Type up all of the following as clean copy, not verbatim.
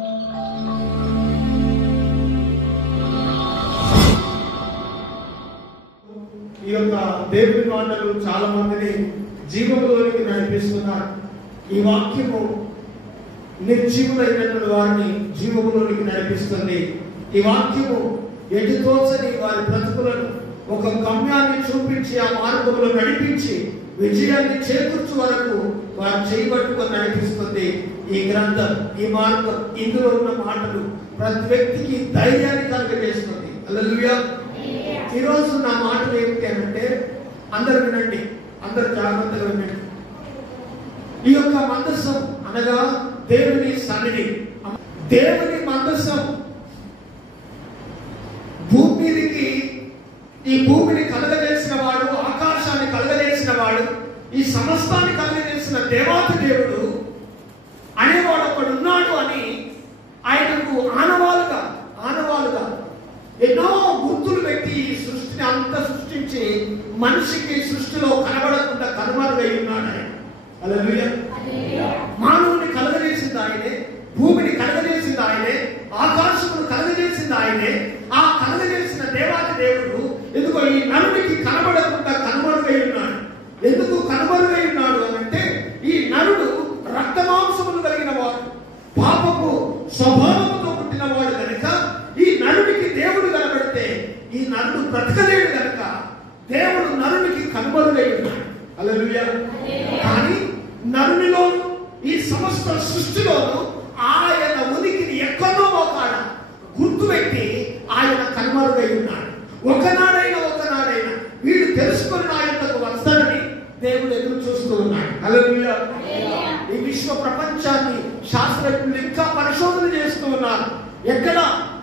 ఈ యొక్క దేవుని మాటలు చాలా మందిని జీవంలోనికి నడిపిస్తున్నారు. ఈ వాక్యము నిర్జీవులైనటువంటి వారిని జీవములోనికి నడిపిస్తుంది. ఈ వాక్యము ఎటు తోచని వారి బ్రతుకులను ఒక గమ్యాన్ని చూపించి ఆ మార్గంలో నడిపించి విజయాన్ని చేకూర్చు వరకు వారు చేయబట్టుకొని నడిపిస్తుంది. ఈ గ్రంథం, ఈ మార్గం, ఇందులో ఉన్న మాటలు ప్రతి వ్యక్తికి ధైర్యాన్ని కలుగజేస్తుంది. హల్లెలూయా. ఈరోజు నా మాటలు ఏమిటి అంటే, అందరు వినండి, అందరు జాగ్రత్తగా వినండి. ఈ యొక్క మందసం అనగా దేవుని సన్నిధి. దేవుని మందసం భూమి మీదకి, ఈ భూమిని కలగజేసిన వాడు, ఆకాశాన్ని కలగజేసిన వాడు, ఈ సమస్తాన్ని కలగజేసిన దేవాతి దేవుడు అనేవాడు ఒకడు ఉన్నాడు అని ఆయనకు ఆనవాలుగా ఎన్నో గుర్తులు పెట్టి ఈ సృష్టిని అంతా సృష్టించి మనిషికి సృష్టిలో కనబడకుండా కనుమరుగై ఉన్నాడు ఆయన. హల్లెలూయా. మానవుని కలగజేసింది ఆయనే, భూమిని కలగజేసింది ఆయనే, ఆకాశమును కలగజేసింది ఆయనే. ఆ కలగజేసిన దేవాతి దేవుడు ఎందుకో ఈ నరుడికి కనబడకుండా కనుమరుగై ఉన్నాడు. ఎందుకు కనుమరుగై ఉన్నాడు అంటే, ఈ నరుడు రక్తమాంసములు కలిగిన వాడు, పాపపు స్వభావంతో పుట్టిన వాడు కనుక ఈ నరుడికి దేవుడు కనబడితే ఈ నరుడు బ్రతకలేడు కనుక దేవుడు నరుడికి కనుమరుగై ఉన్నాడు. హల్లెలూయా. కానీ నరునిలో, ఈ సమస్త సృష్టిలోనూ ఆయన ఉనికిని ఎక్కడో ఒకడ గుర్తుపెట్టి ఆయన కనుమరుగై ఉన్నాడు. ఒకనాడైనా వీడు తెలుసుకుని నా యొక్కకు వస్తాడని దేవుడు ఎదురు చూస్తూ ఉన్నాడు. హల్లెలూయా. ఈ విశ్వ ప్రపంచాన్ని శాస్త్రజ్ఞులు ఇంకా పరిశోధన చేస్తూ ఉన్నారు.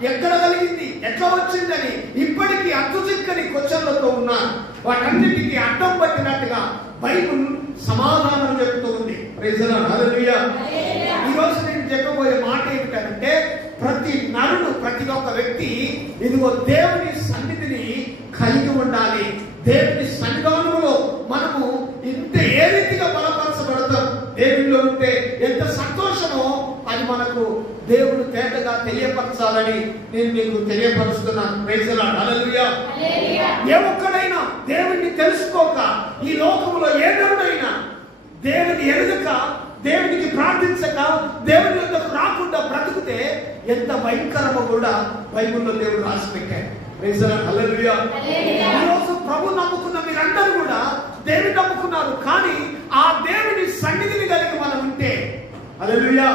ఎక్కడ కలిగింది, ఎట్లా వచ్చిందని ఇప్పటికీ అద్భుతకని క్వశ్చన్లతో ఉన్నారు. వాటన్నిటికీ అడ్డం పట్టినట్టుగా బైబిల్ సమాధానం చెప్తూ ఉంది. Praise the Lord. హల్లెలూయా. ఈ రోజు నేను చెప్పబోయే మాట ఏమిటంటే, ప్రతి నరుడు, ప్రతి ఒక్క వ్యక్తి ఇదిగో దేవుని సన్నిధిని కలిగి ఉండాలి. దేవుని సన్నిధానంలో మనము ఇంత ఏ రీతిగా బలపరచబడతాం, దేవునిలో ఉంటే ఎంత సంతోషమో అది మనకు దేవుడు తేటగా తెలియపరచాలని నేను మీకు తెలియపరుస్తున్నాను. Praise the Lord. హల్లెలూయా. ఏ ఒక్కడైనా దేవుణ్ణి తెలుసుకోక, ఈ లోకములో ఏ దేవుడైనా దేవుని ఎరుగక, దేవునికి ప్రార్థించక, దేవుని వద్దకు రాకుండా బ్రతుకుతే ఎంత భయంకరమో కూడా బైబిల్లో దేవుడు రాసి పెట్టాడు. Praise the Lord. హల్లెలూయా. ఈరోజు ప్రభు నమ్ముకున్న మీరందరూ కూడా దేవుని నమ్ముకున్నారు, కానీ ఆ దేవుని సన్నిధిని కలిగి మనం ఉంటే, హల్లెలూయా,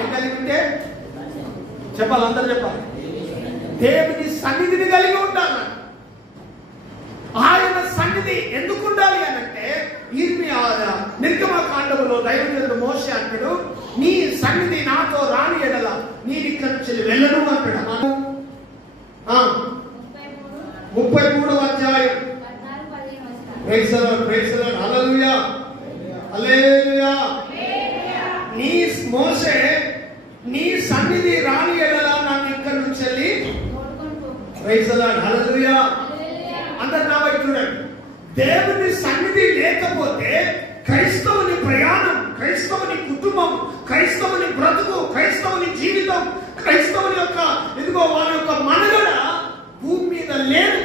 ఏం కలిగి ఉంటే చెప్పాలి, అందరూ చెప్పాలి. దేవుని సన్నిధిని కలిగి ఉండాలి. ఆయన సన్నిధి ఎందుకు ఉండాలి అనంటే, నిర్గమకాండములో దైవజనుడు మోషే అంటాడు, నీ సన్నిధి నాతో రాని ఎడల నేను ఇక్కడి నుంచి వెళ్ళను అంటాడు. 33వ అధ్యాయం. Praise the Lord. Praise the Lord. Hallelujah. Hallelujah. నీ మోషే, నీ సన్నిధి రాని ఎడల నన్ను ఇక్కడి నుంచి వెళ్ళి. Praise the Lord. హల్లెలూయా. అందరు నా వైపు చూడండి. దేవుని సన్నిధి లేకపోతే క్రైస్తవుని ప్రయాణం, క్రైస్తవుని కుటుంబం, క్రైస్తవుని బ్రతుకు, క్రైస్తవుని జీవితం, క్రైస్తవుని యొక్క ఇదిగో వారి యొక్క మనుగడ భూమి మీద లేదు.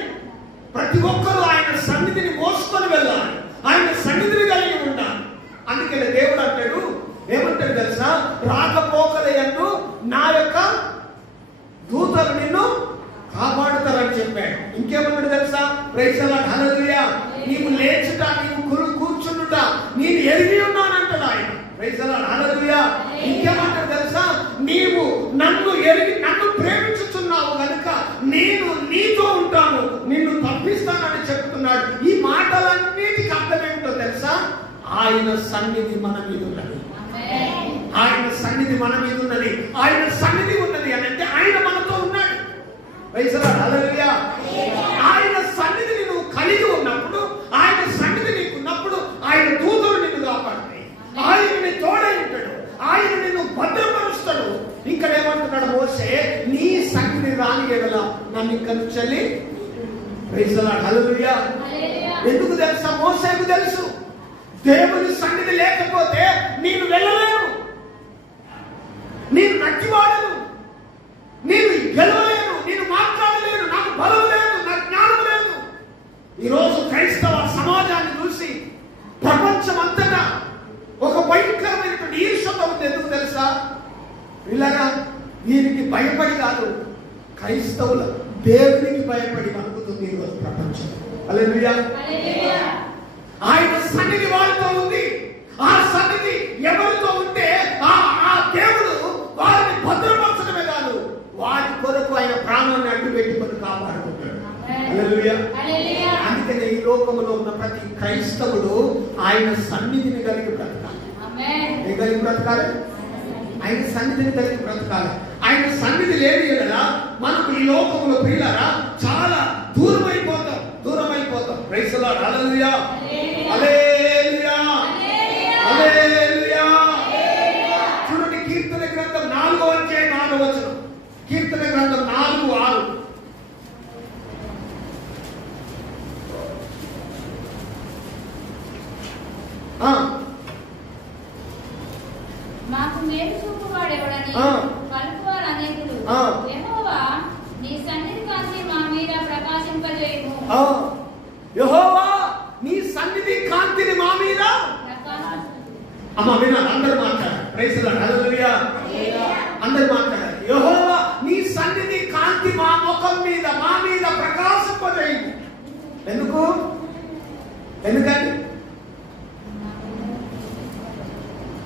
ప్రతి ఒక్కరూ ఆయన సన్నిధిని మోసుకొని వెళ్ళాలి, ఆయన సన్నిధిని కలిగి ఉండాలి. అందుకని దేవుడు అంటాడు, ఏమంటాడు తెలుసా, రాకపోకలయందు నా యొక్క దూతలు నిన్ను కాపాడుతారని చెప్పాడు. ఇంకేమన్నాడు తెలుసా, ప్రైజ్ ది లార్డ్. హల్లెలూయా. నీవు లేచుట, నీవు కూర్చుండుట నేను ఎరిగి ఉన్నానంటాడు ఆయన. Praise the Lord. హల్లెలూయా. ఇంకేమంటాడు తెలుసా, నీవు నన్ను ఎరిగి నన్ను ప్రేమించుచున్నావు కనుక నేను నీతో ఉంటాను, నిన్ను తప్పిస్తానని చెప్తున్నాడు. ఈ మాటలన్నిటికీ అర్థం ఏమిటో తెలుసా, ఆయన సన్నిధి మన మీద ఉన్నది. ఆయన సన్నిధి మన మీద ఉన్నది. ఆయన సన్నిధి ఉన్నది అని అంటే ఆయన మనతో ఉన్నాడు. Praise the Lord. హల్లెలూయా. ఆయన సన్నిధిని నువ్వు కలిగి ఉన్నప్పుడు, ఆయన సన్నిధి నీకు ఉన్నప్పుడు, ఆయన దూతలు నిన్ను కాపాడుతాయి, ఆయన నీ తోడై ఉంటాడు, ఆయన నిన్ను భద్రపరుస్తాడు. ఇక్కడ ఏమంటున్నాడు మోషే, నీ సన్నిధి రాని ఎడల నన్ను ఇక్కడి నుంచి వెళ్ళి. Praise the Lord. హల్లెలూయా. ఎందుకు తెలుసా, మోషేకు తెలుసు దేవుని సన్నిధి లేకపోతే నేను వెళ్ళలేను. నేను నచ్చివాడను, నేను గెలవలేను, నేను మాట్లాడలేను, నాకు బలం లేదు, నాకు జ్ఞానం లేదు. ఈరోజు క్రైస్తవ సమాజాన్ని చూసి ప్రపంచం అంతటా ఒక భయంకరమైనటువంటి ఈర్ష్యత ఉంది. ఎందుకు తెలుసా? వీళ్ళగా వీరికి భయపడి కాదు, క్రైస్తవుల దేవునికి భయపడి వణుకుతుంది ఈరోజు ప్రపంచం. హల్లెలూయా. ఆయన సన్నిధి వారితో ఉంది. ఆ సన్నిధి ఎవరితో ఉంటే ఆ దేవుడు వారిని భద్రపరచడమే కాదు, వారి కొరకు ఆయన ప్రాణాన్ని అడ్డు పెట్టుకొని కాపాడుకుంటాడు. హల్లెలూయా. అందుకనే ఈ లోకంలో ఉన్న ప్రతి క్రైస్తవుడు ఆయన సన్నిధిని కలిగి బ్రతకాలి. ఏం కలిగి బ్రతకాలి? ఆయన సన్నిధిని కలిగి బ్రతకాలి. ఆయన సన్నిధి లేని కదా మనం ఈ లోకంలో ప్రియులారా చాలా దూరం అయిపోతాం. Praise the Lord. Hallelujah. Hallelujah. Hallelujah. చూడండి కీర్తన గ్రంథం 4వ అధ్యాయం 4వ వచనం. కీర్తన గ్రంథం 4:6. మాకు మేలు చూపువాడెవడని పలుకువారు అనేకులు. యెహోవా నీ సన్నిధి కాంతి మా మీద ప్రకాశింపజేయుము. యెహోవా నీ సన్నిధి కాంతిని మా మీద అమ్మ వినాలి. అందరూ మాట్లాడారు. Praise the Lord. హల్లెలూయా. అందరూ మాట్లాడారు. యెహోవా నీ సన్నిధి కాంతి మా ముఖం మీద మా మీద ప్రకాశింపజేయుము. ఎందుకండి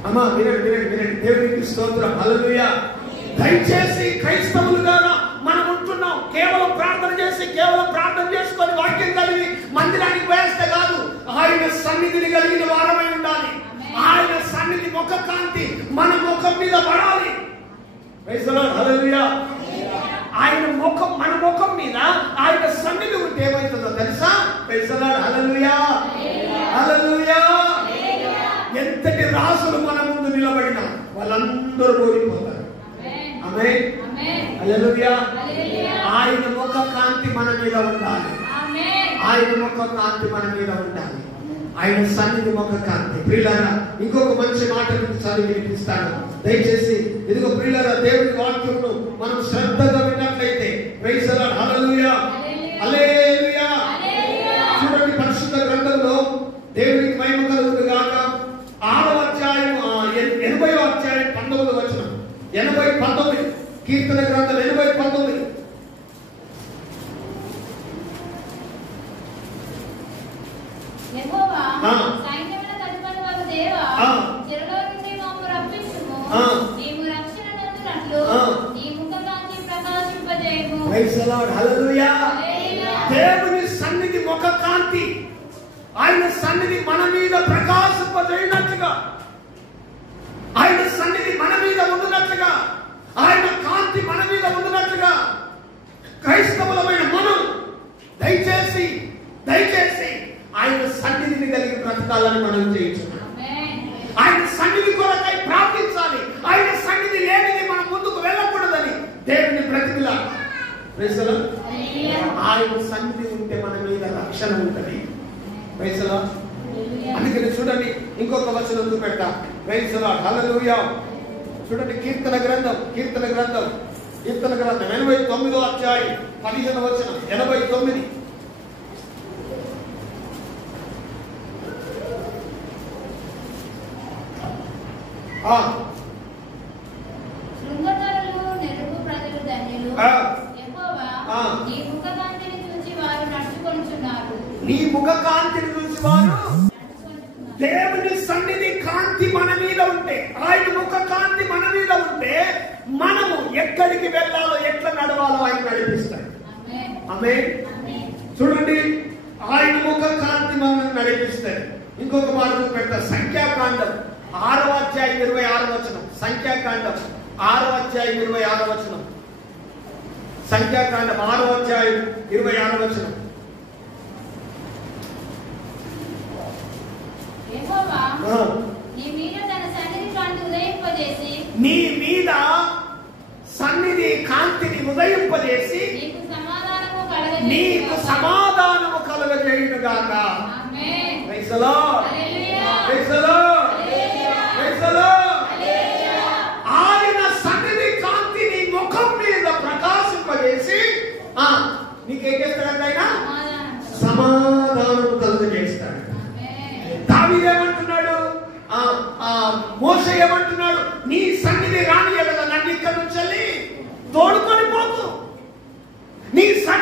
అమ్మ వినండి. దేవునికి స్తోత్రం. హల్లెలూయా. దయచేసి క్రైస్తవులుగా మనం ఉంటున్నాం. కేవలం ప్రార్థన చేసుకొని వాక్యం కలిగి మందిరానికి వేస్తే కాదు, ఆయన సన్నిధిని కలిగిన వారమై ఉండాలి. ఆయన సన్నిధి ముఖ కాంతి మన ముఖం మీద పడాలి. Praise the Lord. హల్లెలూయా. ఆయన ముఖం మన ముఖం మీద ఆయన సన్నిధి ఉంటే ఏమవుతుందో తెలుసా? Praise the Lord. Hallelujah. Hallelujah. ఎంతటి రాసులు మన ముందు నిలబడినా వాళ్ళందరూ ఓడిపోతారు. ఆమేన్. హల్లెలూయా. ఆయన ముఖ కాంతి మన మీద ఉండాలి. ఆయన ముఖ కాంతి మన మీద ఉండాలి. ఆయన సన్నిధి ముఖ కాంతి. ప్రియులారా ఇంకొక మంచి మాట చదివి వినిపిస్తాను దయచేసి. ఇదిగో ప్రియులారా దేవుని వాక్యమును మనం శ్రద్ధగా విన్నట్లయితే praise the Lord. Hallelujah. Hallelujah. చూడండి పరిశుద్ధ గ్రంథంలో దేవునికి మహిమ కలుగును గాక. 6వ అధ్యాయం 80వ అధ్యాయం 19వ వచనం. 80:19 కీర్తన గ్రంథం 80:19. యెహోవా సైన్యముల అధిపతివగు దేవా చెరలో నుండి మమ్ము రక్షించుము. నీవు రక్షణ నందునట్లు నీ ముఖ కాంతి ప్రకాశింపజేయుము. Praise the Lord. హల్లెలూయా. దేవుని సన్నిధి ముఖ కాంతి ఆయన సన్నిధి మన మీద ప్రకాశింపజేయనట్లుగా, ఆయన సన్నిధి మన మీద ఉండునట్లుగా, ఆయన కాంతి మన మీద ఉండునట్లుగా క్రైస్తవులమైన మనం దయచేసి ఆయన సన్నిధిని కలిగి బ్రతకాలని మనం చేయించున్నాం. ఆయన సన్నిధి కొరకై ప్రార్థించాలి. ఆయన సన్నిధి లేనిది మనం ముందుకు వెళ్ళకూడదని దేవుని ప్రతిమల. Praise the Lord. ఆయన సన్నిధి ఉంటే మన మీద రక్షణ ఉంటుంది. Praise the Lord. అందుకని చూడండి ఇంకొక వచనం చూపెట్టా. Praise the Lord. హల్లెలూయా. చూడండి కీర్తన గ్రంథం 89వ అధ్యాయం 15వ వచనం. 89. శృంగతరులు నెరుగు ప్రజలు ధన్యులు. యెహోవా నీ ముఖ కాంతిని చూచి వారు నడుచుకొనుచున్నారు. నీ ముఖ కాంతిని చూసి వారు దేవుని సన్నిధి కాంతి మన మీద ఉంటే, ఆయన ముఖ కాంతి మన మీద ఉంటే మనము ఎక్కడికి వెళ్ళాలో ఎట్లా నడవాలో ఆయన నడిపిస్తాడు. ఆమేన్. చూడండి ఆయన ముఖ కాంతి మనల్ని నడిపిస్తాడు. ఇంకొక మాట పెడతా. సంఖ్యాకాండం 6వ అధ్యాయం 26వ వచనం. సంఖ్యాకాండం 6వ అధ్యాయం 26వ వచనం. సంఖ్యాకాండం 6వ అధ్యాయం 26వ వచనం. యెహోవా నీ మీద తన సన్నిధి కాంతి ఉదయింపజేసి, నీ మీద సన్నిధి కాంతిని ఉదయింపజేసి నీకు సమాధానము కలుగజేయునుగాక. Amen. Praise the Lord. Hallelujah. Praise the Lord. Praise the Lord. ఆయన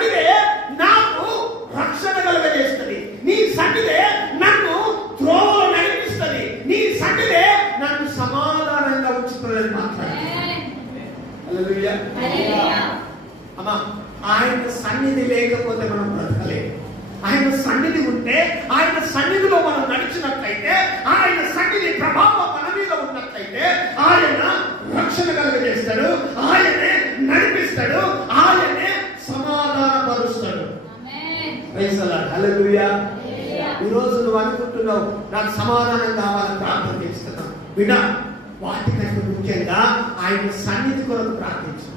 సన్నిధే నాకు రక్షణ కలుగజేస్తుంది. నీ సన్నిధే నన్ను త్రోవలో నడిపిస్తుంది. నీ సన్నిధే నన్ను సమాధానంగా ఉంచుతున్నది మాట్లాడాలి. హల్లెలూయా. అమ్మా, ఆయన సన్నిధి లేకపోతే మనం బ్రతకలేము. ఆయన సన్నిధి ఉంటే, ఆయన సన్నిధిలో మనం నడిచినట్లయితే, ఆయన సన్నిధి ప్రభావం మన మీద ఉన్నట్లయితే ఆయన రక్షణ కలుగజేస్తాడు, ఆయనే నడిపిస్తాడు, ఆయనే సమాధానపరుస్తాడు. హల్లెలూయా. ఈరోజు నువ్వు అనుకుంటున్నావు నాకు సమాధానం కావాలని ప్రార్థన చేస్తున్నావు. వినా, వాటికంటే ముఖ్యంగా ఆయన సన్నిధి కొరకు ప్రార్థించు.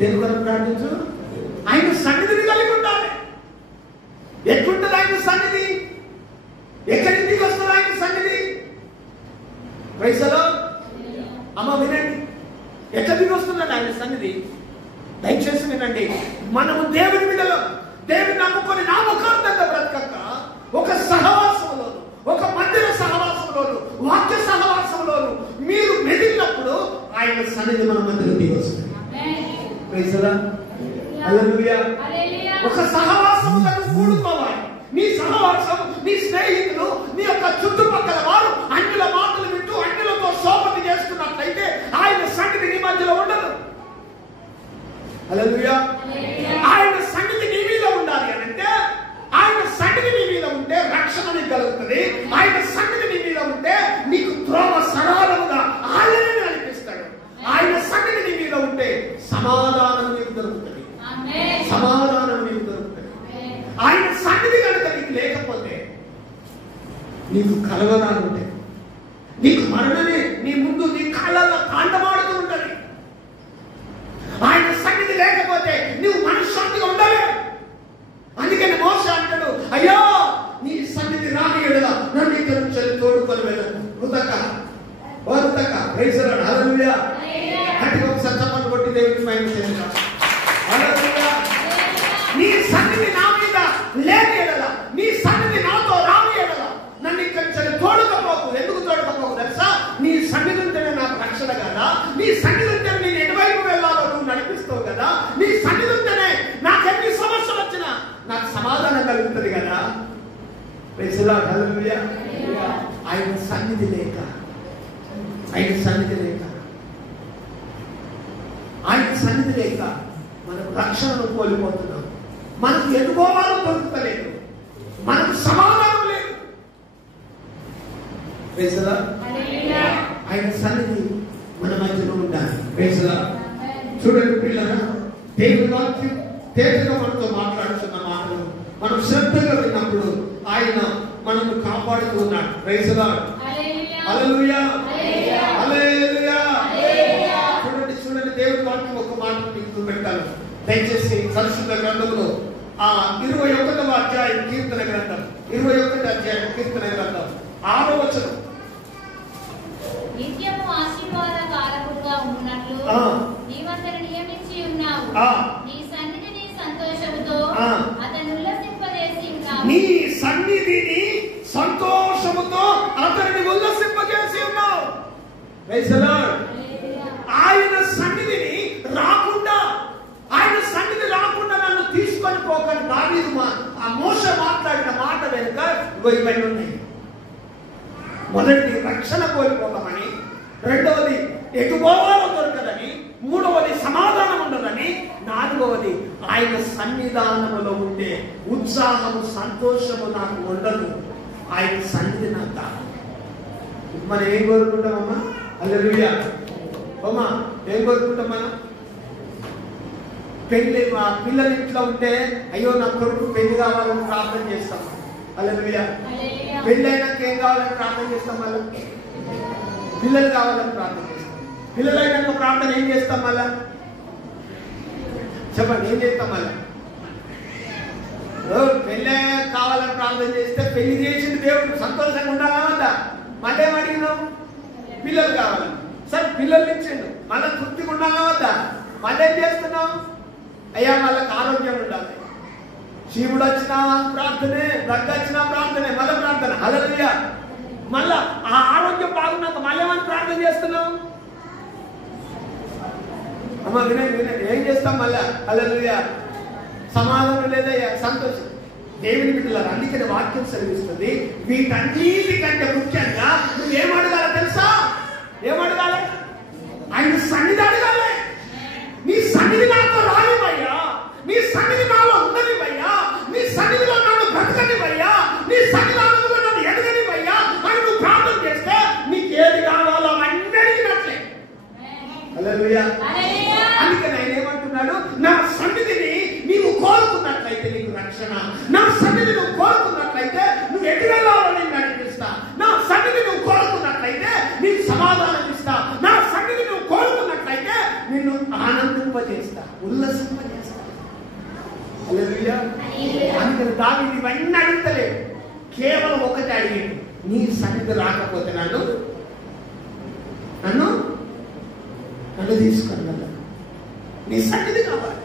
దేని కొరకు ప్రార్థించు? ఆయన సన్నిధిని కలిగి ఉండాలి. ఎట్లుంటుంది ఆయన సన్నిధి? ఎక్కడి నుంచి వస్తుంది ఆయన సన్నిధి? Praise the Lord. అమ్మ వినండి, ఎక్కడి నుంచి వస్తుందండి ఆయన సన్నిధి? దయచేసి వినండి. మనము దేవుని బిడ్డలు, దేవుని నమ్ముకొని నామకార్థంగా బ్రతకక ఒక సహవాసంలోను, ఒక మందిర సహవాసంలోను, వాక్య సహవాసంలోను మీరు మెదిలినప్పుడు ఆయన సన్నిధి మన మధ్యలో దిగి వస్తుంది. Praise the Lord. హల్లెలూయా. ఒక సహవాసములో కూడుకోవాలి. నీ సహవాసం, నీ స్నేహితులు, నీ యొక్క చుట్టుపక్కల వారు అన్యుల మాటలు వింటూ అన్యులతో సోపతి చేసుకున్నట్లయితే ఆయన సన్నిధి నీ మధ్యలో ఉండదు. హల్లెలూయా. ఆయన సన్నిధి నీ మీద ఉండాలి అంటే, ఆయన సన్నిధి నీ మీద ఉంటే రక్షణ నీకు కలుగుతుంది. ఆయన సన్నిధి నీ మీద ఉంటే నీకు త్రోవ సరళముగా ఆయనే నడిపిస్తాడు. ఆయన సన్నిధి నీ మీద ఉంటే సమాధానం నీకు దొరుకుతుంది. సమాధానం నీకు దొరుకుతుంది. ఆయన సన్నిధి కనుక నీకు లేకపోతే నీకు కలవరాలు ఉంటాయి. నీకు మరణమే నీ ముందు నీ కాళ్ళల్లో తాండమాడుతూ ఉంటుంది. ఆయన సన్నిధి లేకపోతే నువ్వు మనశ్శాంతిగా ఉండలేవు. అందుకని మోషే అంటాడు, అయ్యో నీ సన్నిధి రాని ఎడల నన్ను ఇక్కడ నుంచి తోడుకొని వెళ్ళను. వృతక వృతక. Praise the Lord. హల్లెలూయా. అంటే ఒకసారి చప్పట్లు కొట్టి దేవుని మహిమ చెందుతాం. హల్లెలూయా. నీ సన్నిధి నా మీద లేని ఎడల, నీ సన్నిధి నాతో రాని ఎడల నన్ను ఇక్కడ నుంచి తోడుకపోకు. ఎందుకు తోడుకపోకు తెలుసా? నీ సన్నిధి ఉంటేనే నాకు రక్షణ కదా. నీ సన్నిధి ఉంటేనే నేను ఎటువైపు వెళ్ళాలో నువ్వు నడిపిస్తావు కదా. నీ సన్నిధి ఉంటేనే నాకు ఎన్ని సమస్యలు వచ్చినా నాకు సమాధానం కలుగుతుంది కదా. Praise the Lord. హల్లెలూయా. ఆయన సన్నిధి లేక, ఆయన సన్నిధి లేక, ఆయన సన్నిధి లేక మనకు రక్షణను కోల్పోతున్నాం. మనకు ఎదుకోవాలో దొరుకుతలేదు, మనకు సమాధానం లేదు. Praise the Lord. ఆయన సన్నిధి మన మధ్యలో ఉండాలి. Praise the Lord. చూడండి పిల్లరా, దేవుని వాక్యం తేటగా మనతో మాట్లాడుతున్న మాటలు మనం శ్రద్ధగా విన్నప్పుడు ఆయన మనల్ని కాపాడుతూ ఉన్నాడు. Praise the Lord. Hallelujah. Hallelujah. చూడండి చూడండి, దేవుని వాక్యం ఒక మాట మీకు పెట్టాలి. దయచేసి పరిశుద్ధ గ్రంథంలో 21వ అధ్యాయం కీర్తన గ్రంథం, 21వ అధ్యాయం కీర్తన గ్రంథం 6వ వచనం. నిత్యము ఆశీర్వాదకారకుడుగా ఉన్నట్లు నీవంతను నియమించి ఉన్నావు. నీ సన్నిధిని సంతోషముతో అతను ఉల్లసింపజేసి ఉన్నావు. నీ సన్నిధిని సంతోషముతో అతన్ని ఉల్లసింపజేసి ఉన్నావు. Praise the Lord. ఆయన సన్నిధిని రాకుండా, ఆయన సన్నిధి రాకుండా నన్ను తీసుకొని పోకని దావీదు మోషే మాట్లాడిన మాట వెనుక ఇవన్నీ ఉన్నాయి. మొదటిది రక్షణ కోల్పోతామని, రెండవది ఎటుపోవాలో దొరకదని, మూడవది సమాధానం ఉండదని, నాలుగవది ఆయన సన్నిధానములో ఉండే ఉత్సాహము సంతోషము నాకు ఉండదు. ఆయన సన్నిధి నాకు కాదు. మనం ఏం కోరుకుంటామమ్మా? హల్లెలూయా. అమ్మా ఏం కోరుకుంటాం మనం? పెళ్లి, మా పిల్లలు ఇంట్లో ఉంటే అయ్యో నా కొడుకు పెళ్లి కావాలని ప్రార్థన చేస్తాం. హల్లెలూయా. పెళ్లి అయినాక ఏం కావాలని ప్రార్థన చేస్తాం? మళ్ళీ పిల్లలు కావాలని ప్రార్థన చేస్తాం. పిల్లలు అయినాక ప్రార్థన ఏం చేస్తాం? మళ్ళా చెప్పండి, ఏం చేస్తాం? మళ్ళా పెళ్ళే కావాలని ప్రార్థన చేస్తే పెళ్లి చేసింది దేవుడు సంతోషంగా ఉండాలా వద్దా? మళ్ళీ ఏమడిగినాం? పిల్లలు కావాలి. సరే పిల్లలు ఇచ్చిండు, మళ్ళీ తృప్తిగా ఉండాలా వద్దా? మళ్ళీ ఏం చేస్తున్నాం? అయ్యా వాళ్ళకి ఆరోగ్యం ఉండాలి. శివుడు వచ్చినా ప్రార్థనే, దగ్గు వచ్చినా ప్రార్థనే, మళ్ళీ ప్రార్థన. హల్లెలూయా. మళ్ళా ఆ ఆరోగ్యం బాగున్నాక మళ్ళీ ఏమని ప్రార్థన చేస్తున్నాం? అమ్మ వినండి వినండి, ఏం చేస్తాం మళ్ళా? హల్లెలూయా. సమాధానం లేదయ్యా, సంతోషం. దేవుని బిడ్డలారా, అందుకని వాక్యం సెలవిస్తుంది, వీటన్నిటికంటే ముఖ్యంగా నువ్వు ఏమడగాల తెలుసా? ఏమడగాలి? ఆయన సన్నిధి అడగాలి. నీ సన్నిధి నాతో రానివయ్యా, నీ సన్నిధి నాలో ఉండనివయ్యా, నీ సన్నిధిలో నన్ను బ్రతకనివయ్యా, నీ సన్నిధానంలో నన్ను ఎదగనివయ్యా అని నువ్వు ప్రార్థన చేస్తే నీకు ఏది కావాలో అన్నీ అడిగినట్లే. హల్లెలూయా. అందుకని ఆయన ఏమంటున్నాడు, నా సన్నిధిని నీవు కోరుకున్నట్లయితే నీకు రక్షణ, నా సన్నిధి నువ్వు కోరుకున్నట్లయితే నువ్వు ఎటు వెళ్ళాలో నేను నడిపిస్తా, నా సన్నిధి నువ్వు కోరుకున్నట్లయితే నీకు సమాధానం ఇస్తా, నా సన్నిధి నువ్వు కోరుకున్నట్లయితే నిన్ను ఆనందింపజేస్తా, ఉల్లసింపజేస్తా. హల్లెలూయా. అందుకని దావీదు ఇవన్నీ అడుగుతలేదు, కేవలం ఒకటి అడిగాడు, నీ సన్నిధి రాకపోతే నన్ను తీసుకున్నాను, నీ సన్నిధి కావాలి.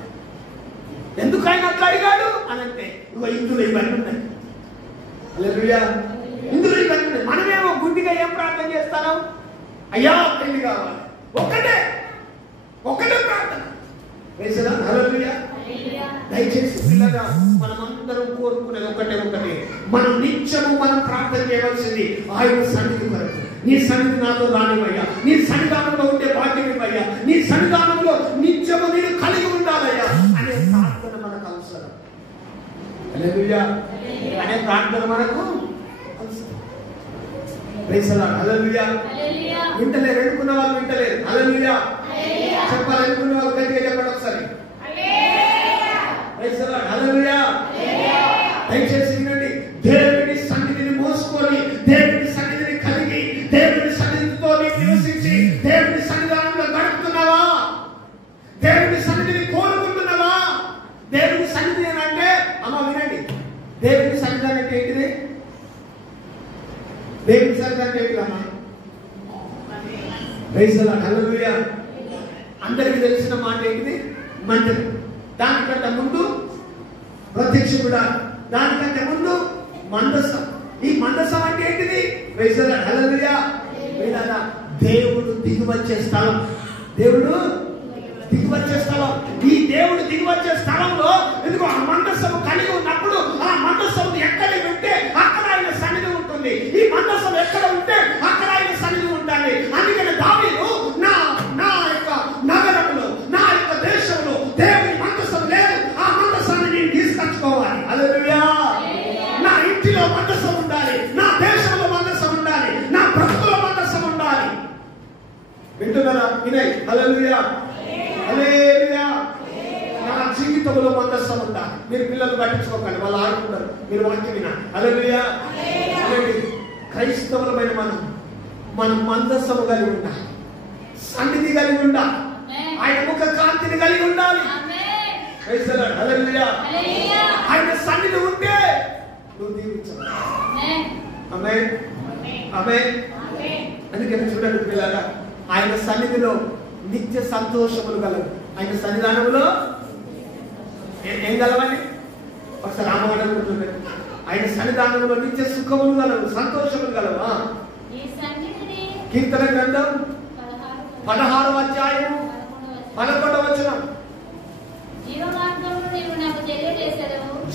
ఎందుకు ఆయన అట్లా అడిగాడు అనంటే ఇందులో ఇవన్నీ ఉన్నాయి. హల్లెలూయా. ఇందులో ఇవన్నీ ఉన్నాయి. మనమేమో గుడ్డిగా ఏం ప్రార్థన చేస్తాను, అయ్యా పెళ్లి కావాలి, ఒకటే ప్రార్థన. హల్లెలూయా. దయచేసి పిల్లగా మనమందరం కోరుకునేది ఒకటే, మనం నిత్యము మనం ప్రార్థన చేయవలసింది ఆయన సన్నిధి కొరకు. నీ సన్నిధి నాతో రానివయ్యా, నీ సన్నిధానంలో ఉండే భాగ్యం ఇవ్వయ్యా, నీ సన్నిధానంలో నిత్యము నేను కలిగి ఉండాలయ్యా అనే ప్రార్థన మనకు అవసరం. హల్లెలూయా. అనే ప్రార్థన మనకు అవసరం. Praise the Lord. హల్లెలూయా. వింటలేరు, ఎన్నుకున్న వాళ్ళు వింటలేరు. హల్లెలూయా. చెప్పాలనుకున్న వాళ్ళు గట్టిగా చెప్పండి ఒకసారి. Praise the Lord. హల్లెలూయా. దయచేసి వినండి, దేవుని సన్నిధిని మోసుకొని, దేవుని సన్నిధిని కలిగి, దేవుని సన్నిధితో నివసించి దేవుని సన్నిధానంలో గడుపుతున్నావా? దేవుని సన్నిధిని కోరుకుంటున్నావా? దేవుని సన్నిధి అంటే అమ్మ వినండి, దేవుని సన్నిధి అంటే ఏంటిది? దేవుని సన్నిధి అంటే ఏంటిదమ్మా? Praise the Lord. హల్లెలూయా. అందరికీ తెలిసిన మాట ఏంటిది? మందిరం. దానికంటే ముందు ప్రత్యక్ష గుడారం, దానికంటే ముందు మందసం. ఈ మందసం అంటే ఏంటిది? Praise the Lord. హల్లెలూయా. దేవుడు దిగివచ్చే స్థలం, దేవుడు దిగివచ్చే స్థలం. ఈ దేవుడు దిగివచ్చే స్థలంలో ఎందుకు ఆ మందసం కలిగి ఉన్నప్పుడు ఆ మందసం ఎక్కడ ఉంటే అక్కడ ఆయన సన్నిధి ఉంటుంది. ఈ మందసం ఎక్కడ ఉంటే అక్కడ ఆయన సన్నిధి ఉండాలి. అందుకని దావీదు నా యొక్క నగరంలో, నా యొక్క దేశంలో దేవుని మందసం లేదు, ఆ మందసాన్ని నేను తీసుకొచ్చుకోవాలి. హల్లెలూయా. నా ఇంటిలో మందసం ఉండాలి, నా దేశంలో మందసం ఉండాలి, నా బ్రతుకులో మందసం ఉండాలి. వింటున్నారా? వినయ్. హల్లెలూయా. హల్లెలూయా. నా జీవితంలో మందసం ఉండాలి. మీరు పిల్లలు పట్టించుకోకండి, వాళ్ళు ఆడుకుంటారు, మీరు వాక్యం వినాలి. హల్లెలూయా. క్రైస్తవులమైన మనం మందసము కలిగి ఉండాలి, సన్నిధి కలిగి ఉండాలి, ఆయన ముఖ కాంతిని కలిగి ఉండాలి. Praise the Lord. హల్లెలూయా. ఆయన సన్నిధి ఉంటే నువ్వు దీవించాలి. ఆమేన్. ఆమేన్. అందుకని చూడండి పిల్లల, ఆయన సన్నిధిలో నిత్య సంతోషములు గలవు. ఆయన సన్నిధానంలో ఏం గలవని ఒకసారి రామగడండి. ఆయన సన్నిధానంలో నిత్య సుఖములు గలవు, సంతోషములు గలవు. కీర్తన గ్రంథం 16వ అధ్యాయము 11వ వచనం.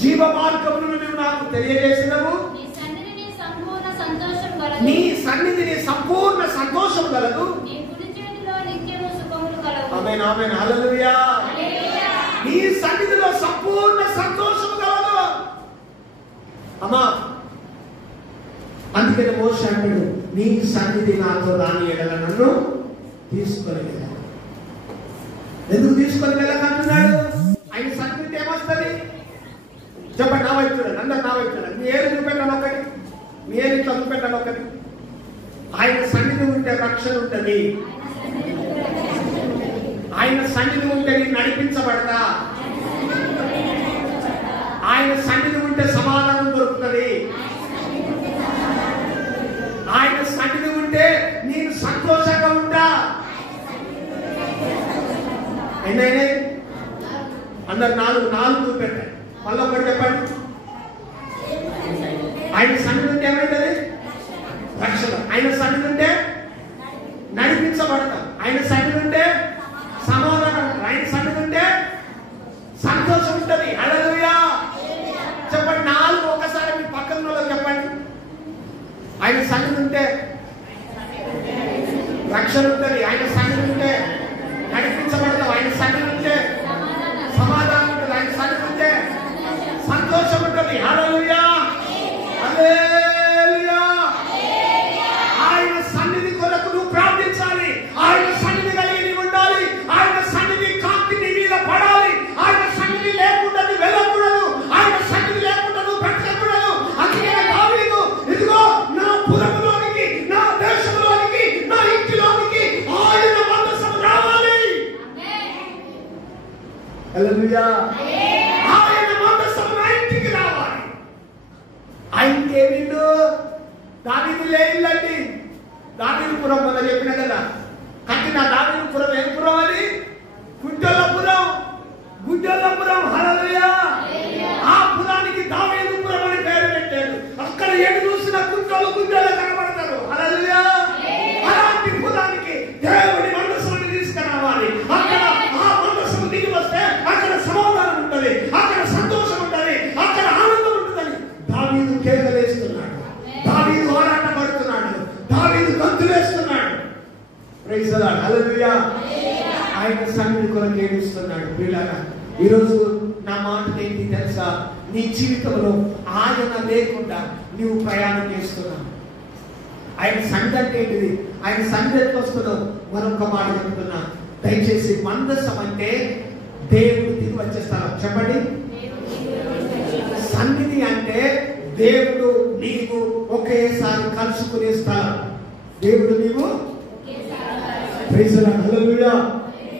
జీవ మార్గమును నీవు నాకు తెలియజేసినవు, నీ సన్నిధిని సంపూర్ణ సంతోషం కలదు. ఆమేన్. ఆమేన్. హల్లెలూయా. నీ సన్నిధిలో సంపూర్ణ సంతోషం కలదు. అమ్మా, అందుకని మోషే అంటాడు, నీ సన్నిధి నాతో రాని ఎడల నన్ను తీసుకొని వెళ్ళాలి. ఎందుకు తీసుకొని వెళ్ళకంటున్నాడు? ఆయన సన్నిధి ఏమొస్తుంది చెప్పండి. నా వైపు చూడండి, అందరు నా వైపు చూడండి. మీ ఏది చూపెట్టాను ఒకటి, మీ ఏది ఇట్లా చూపెట్టాను ఒకటి. ఆయన సన్నిధి ఉంటే రక్షణ ఉంటుంది, ఆయన సన్నిధి ఉంటే నేను నడిపించబడతా, ఆయన సన్నిధి ఉంటే సమాధానం దొరుకుతుంది, ఆయన సన్నిధి ఉంటే నేను సంతోషంగా ఉంటా. ఎన్నైనా అందరు నాలుగు చూపెట్టారు. మళ్ళీ ఒకటి చెప్పండి. ఆయన సన్నిధి ఉంటే ఏమైతుంది? రక్షణ. ఆయన సన్నిధి ఉంటే నడిపించబడతాం, ఆయన సన్నిధి ఉంటే సమాధానం, ఆయన సన్నిధి ఉంటే సంతోషం ఉంటుంది. ఉంటే రక్షణ ఉంటుంది, ఆయన సన్నిధి ఉంటే నడిపించబడతాం, ఆయన సన్నిధి ఉంటే సమాధానం ఉంటుంది, ఆయన సన్నిధి ఉంటే సంతోషం ఉంటుంది. హల్లెలూయా హల్లెలూయా. ఆయన సన్నిధి కొరకు నువ్వు ప్రార్థించాలి, ఆయన సన్నిధి కలిగి ఉండాలి, ఆయన సన్నిధి కాంతి నీ మీద పడాలి. ఆయన సన్నిధి లేకుండా నువ్వు వెళ్ళకూడదు, ఆయన సన్నిధి లేకుండా నువ్వు బ్రతకకూడదు. అందుకే దావీదు, ఇదిగో నా పురములోనికి, నా దేశంలోనికి, నా ఇంటిలోనికి ఆయన మందసం రావాలి. హల్లెలూయా. ఆయన మందసం నా ఇంటికి రావాలి. ఆయనకే వీళ్ళు దావీదు లేదండి. దావీదుపురం మొన్న చెప్పిన కదా, కట్టిన దావీదుపురం ఏం పురం అది? గుడ్డలపురం. గుడ్డలపురం. హల్లెలూయా. ఆ పురానికి దావీదుపురం అని పేరు పెట్టాడు. అక్కడ ఎటు చూసిన గుడ్డలు గుడ్డలు కనబడతారు. హల్లెలూయా. అలాంటి పురానికి దేవుడి మందసాన్ని తీసుకురావాలి. అక్కడ ఆ మందసం దిగి వస్తే అక్కడ సమాధానం ఉంటుంది, అక్కడ సంతోషం ఉంటుంది, అక్కడ ఆనందం ఉంటుందని దావీదు కేకలేస్తున్నాడు, దావీదు ఆరాటపడుతున్నాడు, దావీదు గంతులేస్తున్నాడు. Praise the Lord. హల్లెలూయా. ఆయన సన్నిధి కొరకు ఏడుస్తున్నాడు. ప్రియులారా, ఈరోజు నా మాట ఏంటి తెలుసా? నీ జీవితంలో ఆయన లేకుండా నీవు ప్రయాణం చేస్తున్నావు. ఆయన సన్నిధి అంటే ఏంటిది? ఆయన సన్నిధికి వస్తున్నావు. మరొక మాట చెప్తున్నా, దయచేసి మందసం అంటే దేవుడు దిగి వచ్చే స్థలం. చెప్పండి. సన్నిధి అంటే దేవుడు నీవు ఒకేసారి కలుసుకునే స్థలం. దేవుడు నీవు ప్రైజ్ ది లార్డ్. హల్లెలూయా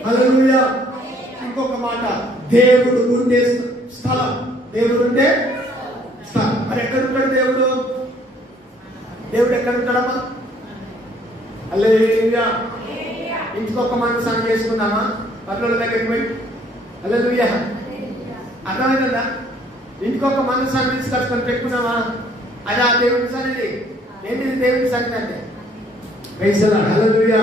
హల్లెలూయా. ఇంకొక మాట, దేవుడు ఉండే స్థలం. దేవుడు ఉండే స్థలం. మరి ఎక్కడ ఉంటాడు దేవుడు? దేవుడు ఎక్కడ ఉంటాడమ్మా? హల్లెలూయా. ఇంకొక మనసాన్ని చేసుకున్నామా? పర్లోల దగ్గరికి పోయి హల్లెలూయా. అర్థమైందా? ఇంకొక మనసాన్ని తీసుకొచ్చుకొని పెట్టుకున్నామా? అది ఆ దేవుడి సన్నిధి. ఏంటిది దేవుడి సన్నిధి అంటే? Praise the Lord. హల్లెలూయా.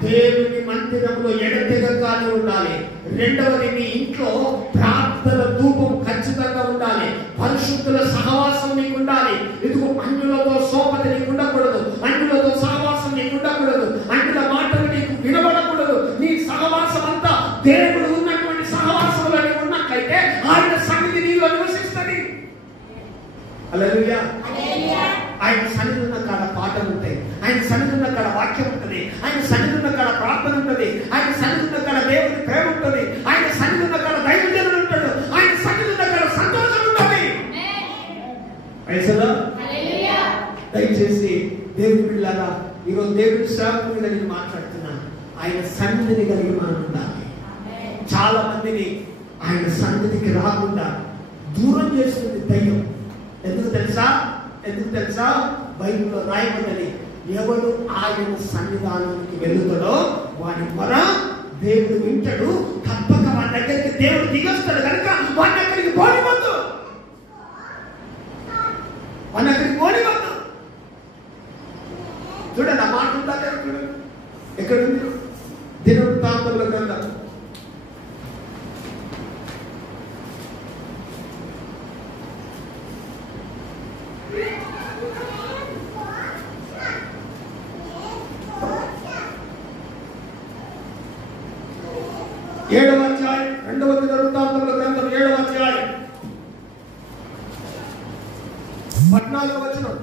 దేవుని మందిరంలో ఎడతెగకాలి ఉండాలి. రెండవది, మీ ఇంట్లో ప్రార్థన ధూపం ఖచ్చితంగా ఉండాలి. పరిశుద్ధుల సహవాసం నీకు ఉండాలి. ఇదిగో అన్యులతో సోపతి నీకు ఉండకూడదు, అన్యులతో సహవాసం నీకు ఉండకూడదు, అన్యుల మాటలు నీకు వినబడకూడదు. నీ సహవాసం అంతా దేవుడు ఉన్నటువంటి సహవాసంలో నీకు ఉన్నట్లయితే ఆయన సన్నిధి నీలో నివసిస్తుంది. హల్లెలూయా. ఆయన సన్నిధి ఉన్న కాడ పాటలు ఉంటాయి, ఆయన సన్నిధి ఉన్న కాడ వాక్యం ఉంటుంది, ఆయన సన్నిధి ఉన్న కాడ ప్రార్థన ఉంటుంది, ఆయన సన్నిధి ఉన్న కాడ దేవుని ప్రేమ ఉంటుంది, ఆయన సన్నిధి ఉన్న కాడ దైవజనుడు ఉంటాడు, ఆయన సన్నిధి ఉన్న కాడ సంతోషం ఉంటుంది. దయచేసి దేవుని బిడ్డలారా, ఈరోజు దేవుడి సేవకుని మీద నేను మాట్లాడుతున్నాను. ఆయన సన్నిధిని కలిగి మనం ఉండాలి. చాలా మందిని ఆయన సన్నిధికి రాకుండా దూరం చేస్తుంది దయ్యం. ఎందుకు తెలుసా? బైబిల్లో రాయబడింది, ఎవడు ఆయన సన్నిధానానికి వెళ్తాడో వాడి మొర దేవుడు వింటాడు, తప్పక వాడి దగ్గరికి దేవుడు దిగొస్తాడు. కనుక వాడి అక్కడికి పోనివద్దు, వాడి అక్కడికి పోనివద్దు. చూడండి, ఆ మాట ఉందా? చూడండి ఎక్కడుంది? దినవృత్తాంతముల గ్రంథం 7వ అధ్యాయం, 2వ దినవృత్తాంతముల గ్రంథం 7వ అధ్యాయం 14వ వచనం.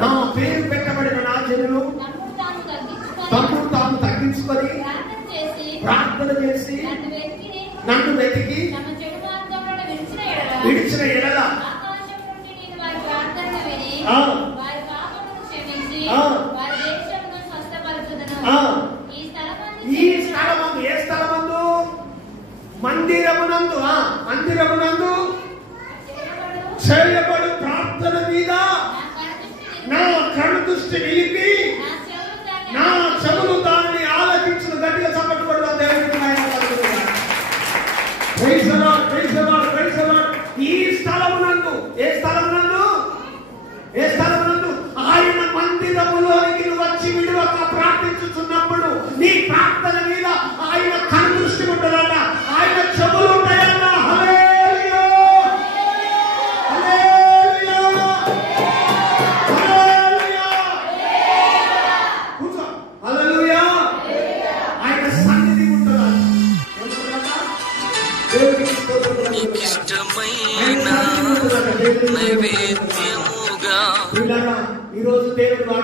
నా పేరు పెట్టబడిన నా జనులు తమను తాము తగ్గించుకొని ప్రార్థన చేసి నన్ను వెతికి విడిచిన ఎడల ఈ స్థలమందు, ఏ స్థలమందు? మందిరమునందు. మందిరమునందు చేయబడు ప్రార్థన మీద నా కను దృష్టి నిలిపి నా చెవులు దాన్ని ఆలకించిన. గట్టిగా చప్పట్లు దేవుడికి. Praise the Lord, praise the Lord, praise the Lord. ఈ స్థలమునందు, ఏ స్థలమునందు? ఏ స్థలమునందు? ఆయన మందిరములో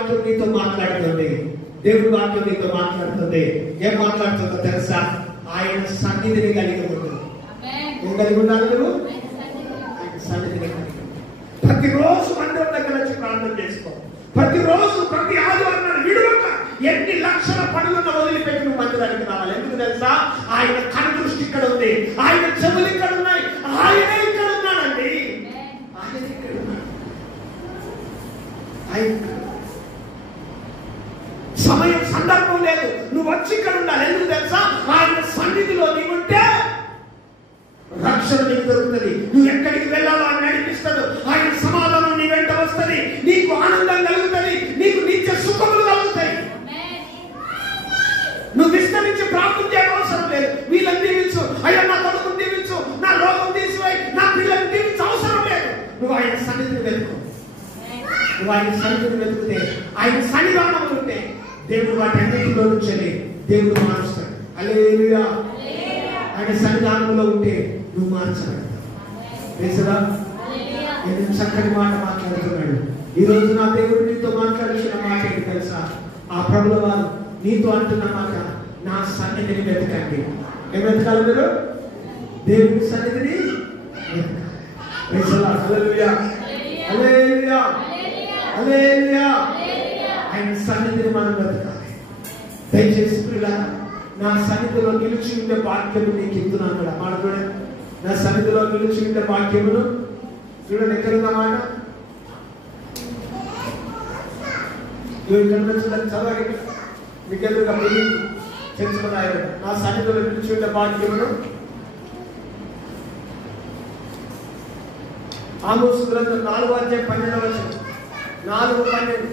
వాక్యం నీతో మాట్లాడుతుంది. దేవుడి వాక్యం నీతో మాట్లాడుతుంది. ఏం మాట్లాడుతుందో తెలుసా? ఆయన సన్నిధిని కలిగి ఉంటుంది. ఏం కలిగి ఉండాలి నువ్వు? ఆయన సన్నిధిని కలిగి. ప్రతిరోజు మందిరం దగ్గర వచ్చి ప్రార్థన చేసుకో. ప్రతిరోజు ప్రతి ఆదివారం నాడు విడువక ఎన్ని లక్షల పనులను వదిలిపెట్టి నువ్వు మందిరానికి రావాలి. ఎందుకు తెలుసా? ఆయన కనుదృష్టి ఇక్కడ ఉంది, ఆయన చెవులు ఇక్కడ ఉన్నాయి, ఆయన ఇక్కడ ఉన్నాడండి. ఆయన ఇక్కడ ఉన్నాడు. సమయం సందర్భం లేదు, నువ్వు వచ్చి ఇక్కడ ఉండాలి. ఎందుకు తెలుసా? ఆయన సన్నిధిలో నీవుంటే రక్షణ నీకు దొరుకుతుంది. నువ్వు ఎక్కడికి వెళ్ళాలో అని నడిపిస్తాడు. ఆయన సమాధానం నీ వెంట వస్తుంది. నీకు ఆనందం కలుగుతుంది, నీకు నిత్య సుఖములు కలుగుతాయి. నువ్వు విస్తరించి ప్రార్థన చేయడం అవసరం లేదు. వీళ్ళని దీవించు, అయ్యా నా కొడుకుని దీవించు, నా రోగం తీసివేయి, నా పిల్లల్ని దీవించు అవసరం లేదు. నువ్వు ఆయన సన్నిధిని వెతుకు. నువ్వు ఆయన సన్నిధిని వెతుకుతే, ఆయన సన్నిధానంలో ఉంటే దేవుడు వాటి అన్నింటిలో నుంచి దేవుడు మారుస్తాడు. హల్లెలూయా. ఆయన సన్నిధానంలో ఉంటే నువ్వు మార్చబడతావు. నేను చక్కని మాట మాట్లాడుతున్నాడు. ఈ రోజు నా దేవుడు నీతో మాట్లాడుతున్న మాట ఏంటి తెలుసా? ఆ ప్రభుల వారు నీతో అంటున్న మాట, నా సన్నిధిని వెతకండి. ఏం వెతకాలి మీరు? దేవుని సన్నిధిని ఆయన సన్నిధిని మనం వెతకాలి. దయచేసి పిల్లలు, నా సన్నిధిలో నిలిచి ఉండే వాక్యము నీకు ఇస్తున్నాను కూడా మాట చూడండి. నా సన్నిధిలో నిలిచి ఉండే వాక్యమును చూడండి. ఎక్కడున్నమాట చూడండి, చదవండి. మీకు ఎదురుగా పోయి తెలుసుకున్నాయి. నా సన్నిధిలో నిలిచి ఉండే వాక్యమును ఆమోసు గ్రంథం 4:12 4:12.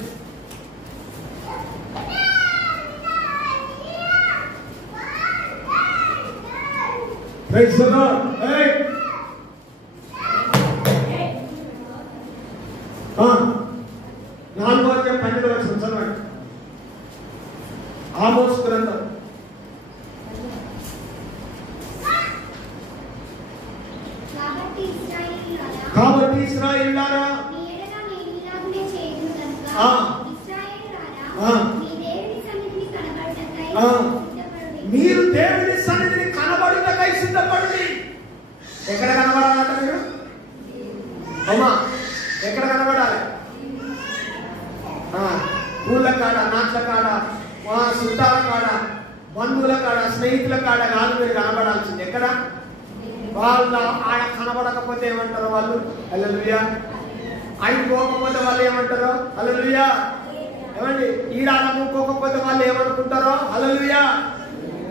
Praise the Lord. Hey. 4:12 చదవండి. ఆమోసు గ్రంథం. కాబట్టి ఇశ్రాయేలులారా, మీరు దేవుని సన్నిధిని కనబడుటకై సిద్ధపడండి. ఎక్కడ కనబడాలంట మీరు? అమ్మా, ఎక్కడ కనబడాలి? ఊళ్ళ కాడ, నాట్ల కాడ, చుట్టాల కాడ, బంధువుల కాడ, స్నేహితుల కాడ కాదు మీరు కనబడాల్సింది. ఎక్కడ? వాళ్ళ ఆడ కనబడకపోతే ఏమంటారు వాళ్ళు? హల్లెలూయా. ఆయన పోకపోతే వాళ్ళు ఏమంటారు? హల్లెలూయా. ఏమండి, ఈడాడ పోకపోతే వాళ్ళు ఏమనుకుంటారో? హల్లెలూయా.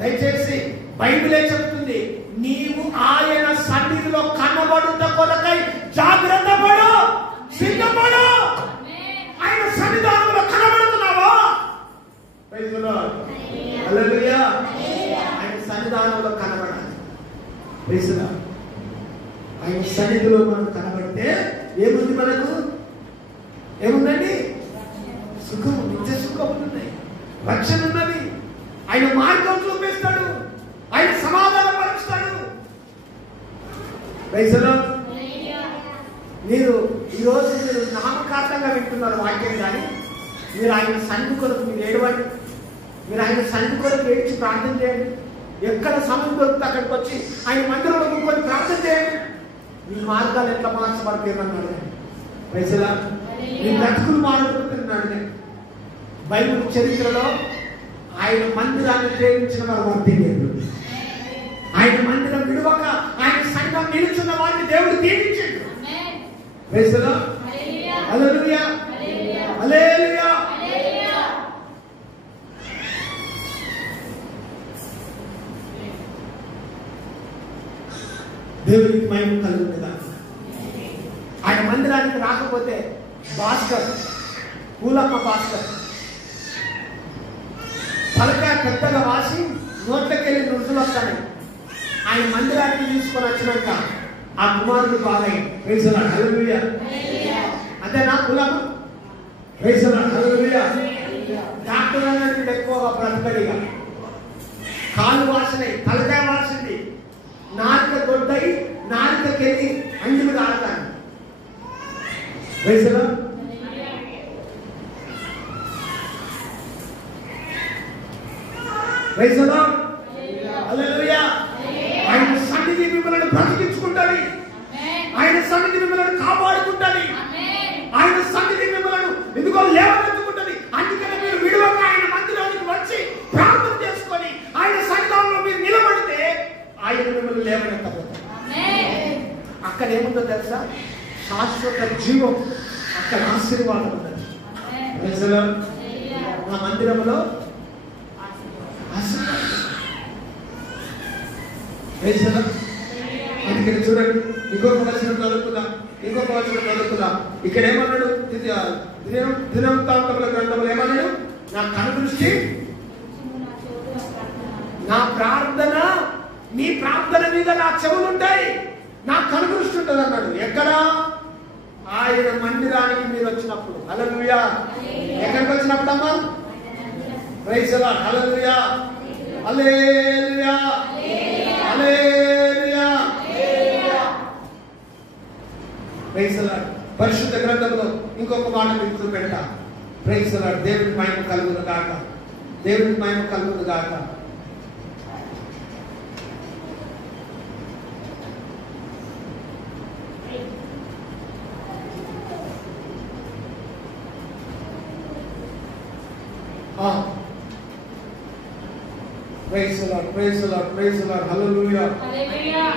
దయచేసి బైబిలే చెప్తుంది, నీవు ఆయన సన్నిధిలో కనబడుట కొరకై జాగ్రత్త పడు, సిద్ధపడు. ఆయన సన్నిధానంలో కనబడుతున్నావా? హల్లెలూయా. ఆయన సన్నిధానంలో కనబడాలి. ఆయన సన్నిధిలో మనం కనబడితే ఏముంది మనకు? ఏముందండి? సుఖం, నిత్య సుఖం ఉన్నాయి, రక్షణ ఉన్నది. ఆయన మార్గం చూపిస్తాడు, ఆయన సమాధానం పరుస్తాడు. మీరు ఈరోజు మీరు నామకార్థంగా వింటున్నారు వాక్యం, కానీ మీరు ఆయన సన్నిధి కొరకు మీరు ఏడవండి. మీరు ఆయన సన్నిధి కొరకు ఏడ్చి ప్రార్థన చేయండి. ఎక్కడ సమయం దొరికితే అక్కడికి వచ్చి ఆయన మందిరంలో కూర్చొని ప్రార్థన చేయండి. మీ మార్గాలు ఎట్లా మార్చబడుతున్నాడు? పైసలా మీ బ్రతుకులు మారుతున్నాడు. బైబిల్ చరిత్రలో ఆయన మందిరాన్ని ప్రేమించిన వారు వర్తించారు. ఆయన మందిరం విడువక ఆయన సంఘం నిలుచున్న వారిని దేవుడు దీవించాడు. పైసలా హల్లెలూయా, హల్లెలూయా. దేవుడికి మహిమ కలుగుతుందా? ఆయన మందిరానికి రాకపోతే భాస్కర్, పూలమ్మ భాస్కర్ తలకాయ పెద్దగా వాసి నోట్లకెళ్ళి నుడుసులు వస్తాయి. ఆయన మందిరానికి తీసుకొని వచ్చినాక ఆ కుమారుడు Balayya. Praise the Lord, hallelujah. అంతేనా? Poolamma praise the Lord, hallelujah. Doctor అన్నట్టు ఎక్కువగా బ్రతకడిగా కాలు వాసినాయి, తలకాయ వాసింది, నాలుక దొడ్డయి, నాలుకకెళ్ళి అంజులు కాడతాను. Praise the Lord. హల్లెలూయా. ఆయన సన్నిధి మిమ్మల్ని బ్రతికించుకుంటుంది. ఆయన సన్నిధి మిమ్మల్ని కాపాడుకుంటుంది. ఆయన సన్నిధి మిమ్మల్ని ఎందుకో లేవనెత్తుకుంటుంది. అందుకని మీరు విడువక ఆయన మందిరానికి వచ్చి ప్రార్థన చేసుకొని ఆయన సన్నిధానంలో మీరు నిలబడితే ఆయన మిమ్మల్ని లేవనెత్తబోతారు. అక్కడ ఏముందో తెలుసా? శాశ్వత జీవం, అక్కడ ఆశీర్వాదం ఉన్నది. నా మందిరంలో అందుకని చూడండి, ఇంకొక వచనం చదువుకుందాం. ఇక్కడ ఏమన్నాడు? దినవృత్తాంతముల గ్రంథంలో ఏమన్నాడు? నా కనుదృష్టి, నా ప్రార్థన, మీ ప్రార్థన మీద నా చెవులుంటాయి, నా కనుదృష్టి ఉంటుంది అన్నాడు. ఎక్కడ? ఆయన మందిరానికి మీరు వచ్చినప్పుడు. హల్లెలూయా. ఎక్కడికి వచ్చినప్పుడు అమ్మా? Praise the Lord. Hallelujah, hallelujah, hallelujah. Praise the Lord. పరిశుద్ధ గ్రంథంలో ఇంకొక మాట మీకు పెడతా. Praise the Lord. దేవుని మహిమ కలుగును గాక, దేవుని మహిమ కలుగును గాక. Praise the Lord, praise the Lord, praise the Lord. Hallelujah. Hallelujah.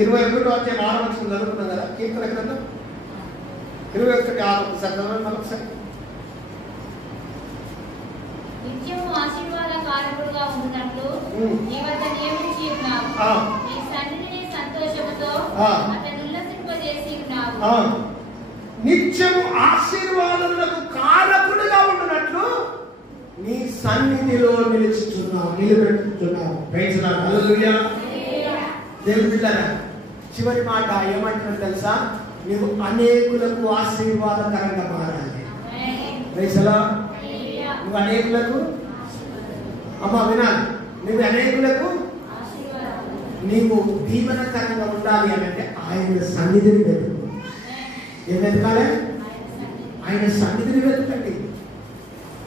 ఇరవై 21వ అధ్యాయం 6వ వచనం చదువుకున్నాం కదా, కీర్తన గ్రంథం 21:6. ఒకసారి నిత్యము ఆశీర్వాదకారకుడుగా ఉండునట్లు నీ వద్ద నియమించి ఉన్నావు. నీ సన్నిధిని సంతోషముతో అతను ఉల్లసింపజేసి ఉన్నావు. నిత్యము ఆశీర్వాదములకు కారకుడుగా ఉండునట్లు నీ సన్నిధిలో నిలుచుచున్నావు, నిలబెట్టుచున్నావు. Praise the Lord. హల్లెలూయా. దేవుని బిడ్డలారా, చివరి మాట ఏమంటున్నాడు తెలుసా? నువ్వు అనేకులకు ఆశీర్వాదకరంగా మారాలి. Praise the Lord. నువ్వు అనేకులకు, అమ్మా వినాలి, నువ్వు అనేకులకు నీవు దీవెనకరంగా ఉండాలి అని అంటే ఆయన సన్నిధిని వెతుకు. ఏం వెతకాలి? ఆయన సన్నిధిని వెతకండి.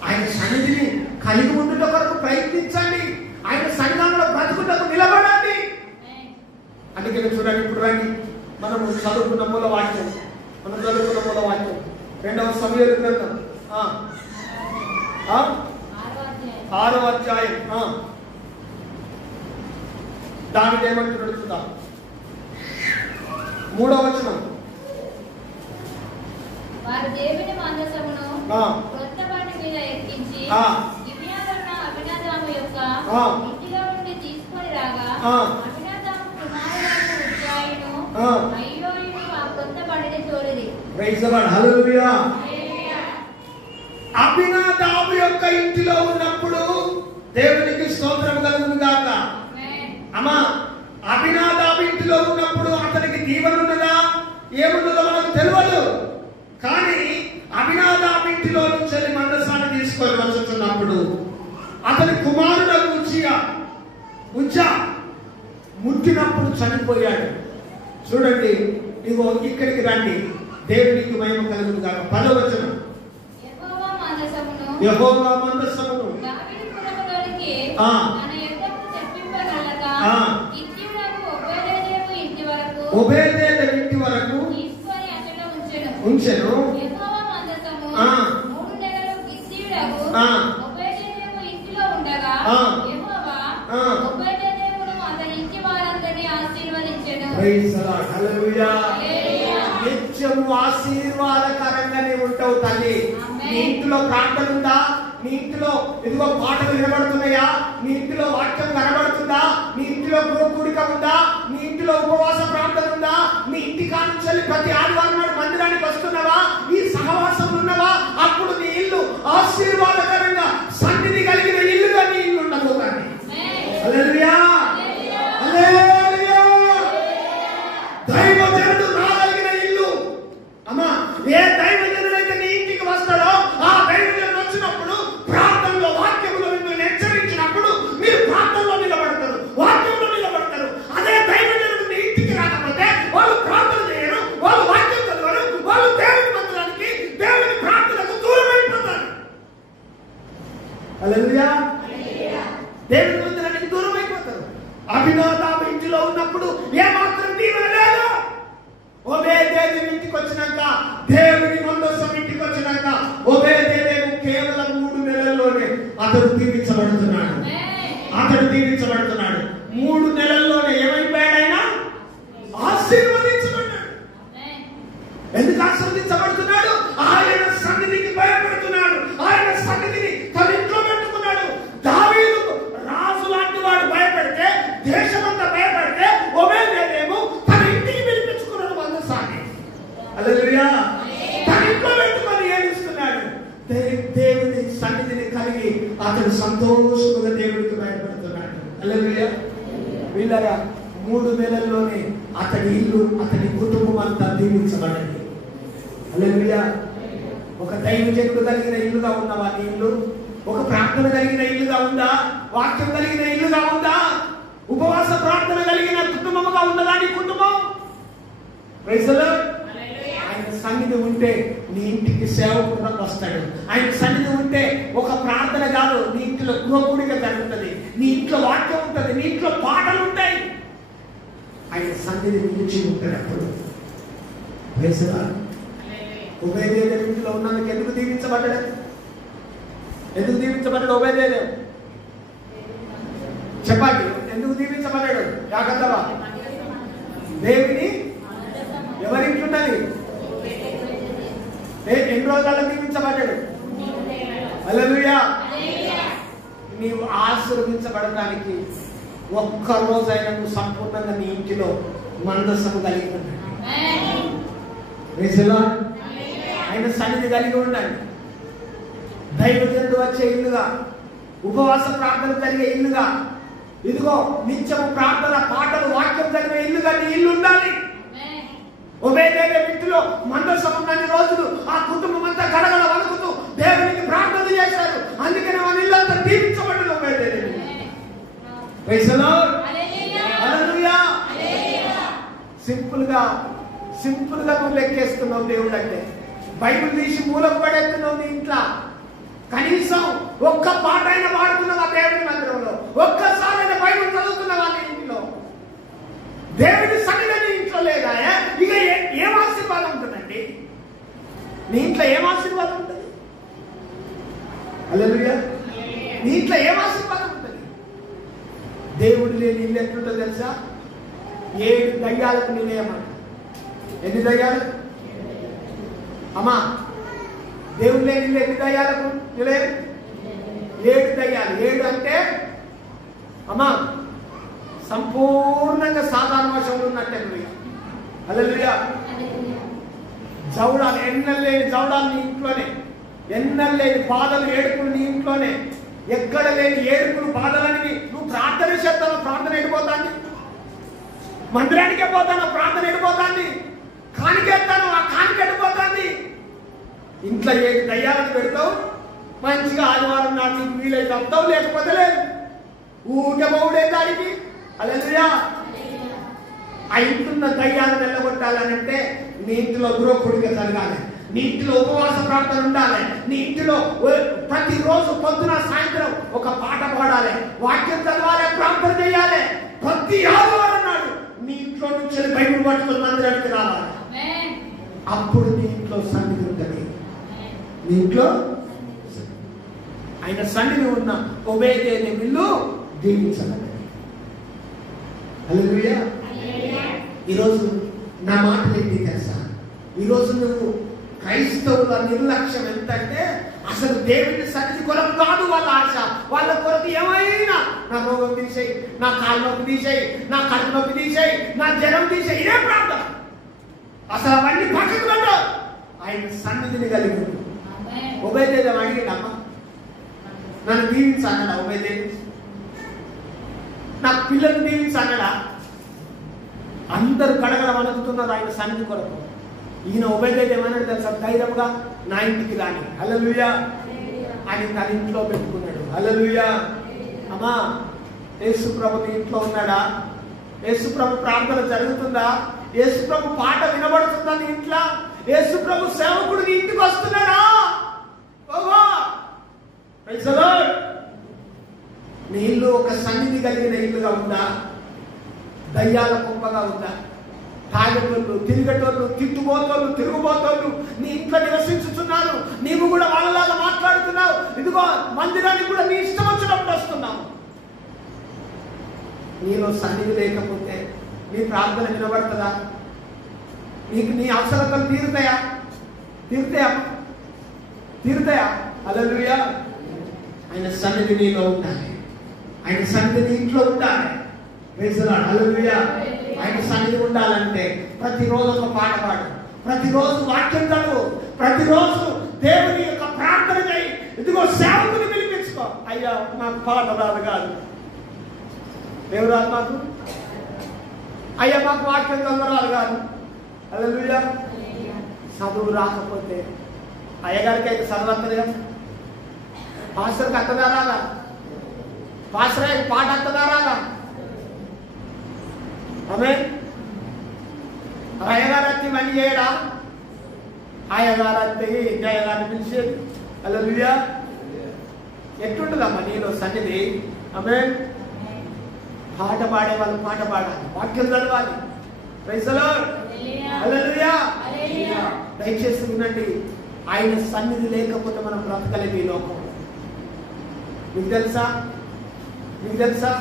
ఆయన సన్నిధిని కలిగి ఉండుట కొరకు ప్రయత్నించండి. ఆయన సన్నిధానంలో బ్రతుకుటకు నిలబడండి. అందుకని చూడండి, ఇప్పుడు రండి, మనం చదువుకున్న మూల వాక్యం 2వ సమూయేలు గ్రంథం 6వ అధ్యాయం. దానికి ఏమంటున్నాడు చూద్దాం. 3వ వచనం. వారు దేవుని మందసమును క్రొత్త బండి మీద ఎక్కించి గిబియాలోనున్న అబీనాదాము యొక్క ఇంటిలో నుండి తీసుకొని రాగా అబీనాదాము కుమారుడైన ఉజ్జాయిను అయ్యోయును ఆ క్రొత్త బండిని తోలిరి. Praise the Lord. హల్లెలూయా. అబీనాదాము యొక్క ఇంటిలో ఉన్నప్పుడు దేవునికి స్తోత్రం కలుగును గాక. అమ్మా, అబీనాదాము ఇంటిలో ఉన్నప్పుడు అతనికి దీవెన ఉన్నదా ఏమున్నదో మనకు తెలియదు. కానీ అబీనాదాము ఇంటిలో నుంచి మందసాన్ని తీసుకొని వచ్చుతున్నప్పుడు అతని కుమారుడు ఉజ్జా ముట్టినప్పుడు చనిపోయాడు. చూడండి, ఇగో ఇక్కడికి రండి, దేవునికి మహిమ కలుగును గాక. 10వ వచనం. యెహోవా మందసమును దావీదు పురములోనికి తన యొద్దకు తెప్పింపగలగా గిత్తీయుడగు ఒబేదెదోము ఇంటి వరకు తీసుకొని అతడు ఉంచెను. యెహోవా మందసము 3 నెలలు గిత్తీయుడగు ఒబేదెదోము ఇంటిలో ఉండగా యెహోవా ఒబేదెదోమును అతని ఇంటి వారందరినీ ఆశీర్వదించెను. Praise the Lord. హల్లెలూయా. నిత్యము ఆశీర్వాదకరంగానే ఉంటావు తల్లి. నీ ఇంట్లో ప్రార్థన ఉందా? నీ ఇంట్లో ఇదిగో పాటలు వినబడుతున్నాయా? నీ ఇంట్లో వాక్యం కనబడుతుందా? నీ ఇంట్లో కూడిక ఉందా? నీ ఇంట్లో ఉపవాస ప్రార్థన ఉందా? నీ ఇంటి కానుంచి ప్రతి ఆదివారం నాడు మందిరానికి వస్తున్నావా? ఈ సహవాసం ఉన్నవా? అప్పుడు నీ ఇల్లు ఆశీర్వాదకరంగా సన్నిధి కలిగిన ఇల్లుగా నీ ఇల్లు ఉండబోతుంది. హల్లెలూయా, హల్లెలూయా. దైవజనుడు రాగలిగిన ఇల్లు. అమ్మా, ఏ దైవజనుడైతే అతడు దీవించబడుతున్నాడు. అతడు దీవించబడుతున్నాడు. 3 నెలల్లోనే ఏమైపోయాడు? ఆయన ఆశీర్వదించబడ్డాడు. ఎందుకు ఆశీర్వదించబడుతున్నాడు? ఆయన సన్నిధికి భయపడుతున్నాడు. ఆయన సన్నిధిని తన ఇంట్లో పెట్టుకున్నాడు. దావీదు రాజు లాంటి వాడు భయపడితే, దేశమంతా భయపడితే, ఒబేదేదేమో తన ఇంటికి పిలిపించుకున్నాడు మందసాన్ని. హల్లెలూయా. తన ఇంట్లో పెట్టుకొని ఏడుస్తున్నాడు. దేవుని సన్నిధిని కలిగి అతడు సంతోషముగా దేవుడికి భయపడుతున్నాడు. హల్లెలూయా. వీళ్ళరా 3 నెలల్లోనే అతడి ఇల్లు, అతడి కుటుంబం అంతా దీవించబడింది. హల్లెలూయా. ఒక దైవజనుడు కలిగిన ఇల్లుగా ఉన్న వారి ఇల్లు, ఒక ప్రార్థన కలిగిన ఇల్లుగా ఉందా? వాక్యం కలిగిన ఇల్లుగా ఉందా? ఉపవాస ప్రార్థన కలిగిన కుటుంబముగా ఉన్నదా నీ కుటుంబం? Praise the Lord. ఆయన సన్నిధి ఉంటే నీ ఇంటికి సేవకుడు వస్తాడు. ఆయన సన్నిధి ఉంటే ఒక ప్రార్థన కాదు, నీ ఇంట్లో గృహకుడిగా జరుగుతుంది. నీ ఇంట్లో వాక్యం ఉంటుంది, నీ ఇంట్లో పాటలు ఉంటాయి. ఆయన సన్నిధి నిలిచి ఉంటాడు. Praise the lord. ఒబేదేదోము ఇంట్లో ఉన్నందుకు ఎందుకు దీవించబడ్డాడు? ఎందుకు దీవించబడ్డాడు ఒబేదేదోము? చెప్పండి, ఎందుకు దీవించబడ్డాడు? జాగ్రత్తగా. దేవుని ఎవరింట్లున్నది? ఎన్ని రోజులలో దీవించబడ్డాడు? హల్లెలూయా. నీవు ఆశీర్వదించబడటానికి ఒక్క రోజైనా నువ్వు సంపూర్ణంగా నీ ఇంటిలో మందసము కలిగి ఉండండి. ఆయన సన్నిధి కలిగి ఉండండి. దైవజనుడు వచ్చే ఇల్లుగా, ఉపవాస ప్రార్థన జరిగే ఇల్లుగా, ఇదిగో నిత్యము ప్రార్థన, పాటలు, వాక్యం జరిగే ఇల్లుగా నీ ఇల్లు ఉండాలి. ఒబేదేదోము ఇంటిలో మందసం ఉన్నన్ని రోజులు ఆ కుటుంబం అంతా గడగడ వణుకుతూ దేవునికి ప్రార్థన చేశారు. అందుకనే మన ఇల్లు అంతా దీవించబడ్డది. ఒబేదేదోము. Praise the Lord. Hallelujah. Simple గా నువ్వు లెక్కేస్తున్నావు దేవుడు అంటే. బైబిల్ తీసి మూలకు పడేస్తున్నావు నీ ఇంట్లో. కనీసం ఒక్క పాట అయినా పాడుతున్నావా దేవుని మందిరంలో? ఒక్కసారైనా బైబిల్ చదువుతున్నావా నీ ఇంట్లో? దేవుడి సన్నిధి ఇంట్లో లేదా? ఇక ఏం ఆశీర్వాదం ఉంటుందండి? నీ ఇంట్లో ఏం ఆశీర్వాదం ఉంటుంది? హల్లెలూయా. నీ ఇంట్లో ఏం ఆశీర్వాదం ఉంటుంది? దేవుడు లేని ఇల్లు ఎట్లుంటో తెలుసా? 7 దయ్యాలకు నిలయమాట. ఎన్ని దయ్యాలు అమ్మా? దేవుడు లేని ఇల్లు ఎన్ని దయ్యాలకు నిలయం? 7 దయ్యాలు. 7 అంటే అమ్మా సంపూర్ణంగా సాధారణ వశంలో ఉన్నట్టే. హల్లెలూయా. జౌడాలు, ఎన్నెల్లేని జౌడాలు నీ ఇంట్లోనే, ఎన్నెల్లేని బాధలు, ఏడుపులు నీ ఇంట్లోనే. ఎక్కడ లేని ఏడుపులు, బాధలని నువ్వు ప్రార్థన చేస్తావు. ప్రార్థన ఎడిపోతాంది. మందిరానికే పోతాను, ప్రార్థన ఎడిపోతాంది. కానికెళ్తాను, ఆ కానిక ఎడిపోతాంది. ఇంట్లో 7 దయ్యాలను పెడతావు. మంచిగా ఆదివారం నాడు నీకు వీలైతే వస్తావు, లేకపోతే లేదు. ఊరికే బౌడే దానికి. హల్లెలూయా. ఆ ఇంటున్న దయ్యాలను వెళ్ళగొట్టాలనంటే నీ ఇంటిలో గృహకుడిగా జరగాలి. నీ ఇంటిలో ఉపవాస ప్రార్థన ఉండాలి. నీ ఇంటిలో ప్రతిరోజు పొద్దున సాయంత్రం ఒక పాట పాడాలి, వాక్యం చదవాలి, ప్రార్థన చేయాలి. ప్రతి ఆదివారం నాడు నీ ఇంట్లో నుంచి బైబిల్ పట్టుకుని మందిరానికి రావాలి. అప్పుడు నీ ఇంట్లో సన్నిధి ఉంటుంది. నీ ఇంట్లో ఆయన సన్నిధి ఉన్న ఒబేదేదోము ఇల్లు దీవించబడింది. హల్లెలూయా. ఈరోజు నా మాటలు ఏంటి తెలుసా? ఈరోజు నువ్వు క్రైస్తవుల నిర్లక్ష్యం ఎంతంటే అసలు దేవుని సన్నిధి కొరకు కాదు వాళ్ళ ఆశ. వాళ్ళ కొరకు ఏమైనా నా రోగం తీసేయి, నా కాళ్ళ నొప్పి తీసేయి, నా కడుపు నొప్పి తీసేయి, నా జ్వరం తీసేయి, ఇదే ప్రార్థన. అసలు అవన్నీ పక్కకు పెట్టు. ఆయన సన్నిధిని కలిగి ఒబేదేదోము అడిగాడమ్మా, నన్ను దీవించాలన్నా? ఒబేదేదోము నా పిల్లల్ని దీవించాలన్నాడా? అందరు కడగడ వణుకుతున్నారు ఆయన సన్నిధి కొరకు. ఈయన ఒబేదేదోము ఏమన్నాడు తెలుసా? ధైర్యంగా నా ఇంటికి రాని. హల్లెలూయా. అని తన ఇంట్లో పెట్టుకున్నాడు. హల్లెలూయా. అమ్మా, యేసుప్రభు నీ ఇంట్లో ఉన్నాడా? యేసుప్రభు ప్రార్థన జరుగుతుందా? యేసుప్రభు పాట వినబడుతుందా నీ ఇంట్లో? యేసుప్రభు సేవకుడు నీ ఇంటికి వస్తున్నాడా? ఓహో, ప్రైజ్ ది లార్డ్. నీ ఇల్లు ఒక సన్నిధి కలిగిన ఇల్లుగా ఉందా? దయ్యాల కుప్పగా ఉందా? తాగేటోళ్ళు, తిరిగేటోళ్ళు, తిట్టుబోతోళ్ళు, తిరుగుబోతోళ్ళు నీ ఇంట్లో నివసించుతున్నారు. నీవు కూడా వాళ్ళలాగా మాట్లాడుతున్నావు. ఇదిగో మందిరానికి కూడా నీ ఇష్టం వచ్చినప్పుడు వస్తున్నావు. నీలో సన్నిధి లేకపోతే నీ ప్రార్థన వినబడుతుందా? నీకు నీ అవసరతలు తీరుతాయా? హల్లెలూయా. ఆయన సన్నిధి నీలో ఉండాలి. ఆయన సన్నిధి ఇంట్లో ఉండాలి. Praise the Lord. హల్లెలూయా. ఆయన సన్నిధి ఉండాలంటే ప్రతిరోజు ఒక పాట పాడు, ప్రతిరోజు వాక్యం చదువు, ప్రతిరోజు దేవుని యొక్క ప్రార్థన చేయి. ఇదిగో సేవకుని పిలిపించుకో. అయ్యా నాకు పాట రాదు కాదు, దేవుడు రాదు మాకు. అయ్యా మాకు వాక్యం చదవరాదు కాదు. హల్లెలూయా. చదువు రాకపోతే అయ్యగారికి అయితే చదవత్తది కదా, పాస్టర్కి అత్తదా రాదా? పాస్టర్ పాట అత్తదా రాదా? ఆమె అయ్యగారు వచ్చి మళ్ళీ చేయడా? అయ్యగారు వచ్చి అయ్యగారిని పిలిచేది. హల్లెలూయా. ఎట్టుంటుందమ్మా నీలో సన్నిధి? ఆమె పాట పాడే వాళ్ళు పాట పాడాలి, వాక్యం చదవాలి. Praise the Lord. హల్లెలూయా. దయచేసి వినండి, ఆయన సన్నిధి లేకపోతే మనం బ్రతకలేము ఈ లోకం. మీకు తెలుసా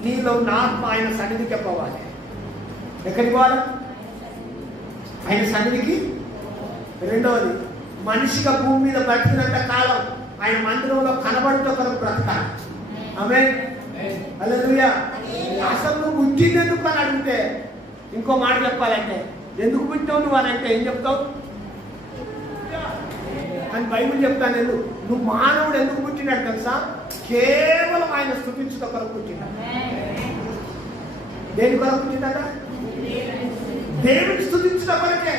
నీలో ఉన్న ఆత్మ ఆయన సన్నిధికి పోవాలి. ఎక్కడికి పోవాలి? ఆయన సన్నిధికి. రెండవది, మనిషిగా భూమి మీద బ్రతికినంత కాలం ఆయన మందిరంలో కనబడుతూ కొరకు బ్రతకాలి. ఆమేన్. హల్లెలూయా. అసలు నువ్వు పుట్టినందుకు అని అడిగితే ఇంకో మాట చెప్పాలంటే, ఎందుకు పుట్టావు నువ్వు అని అంటే ఏం చెప్తావు అని బైబిల్ చెప్తాను. నువ్వు మానవుడు ఎందుకు పుట్టినాడు తెలుసా? కేవలం ఆయన స్తుతించుట కొరకు పుట్టినాడు. దేని కొరకు పుట్టినాడ? దేవుని స్తుతించుట కొరకే.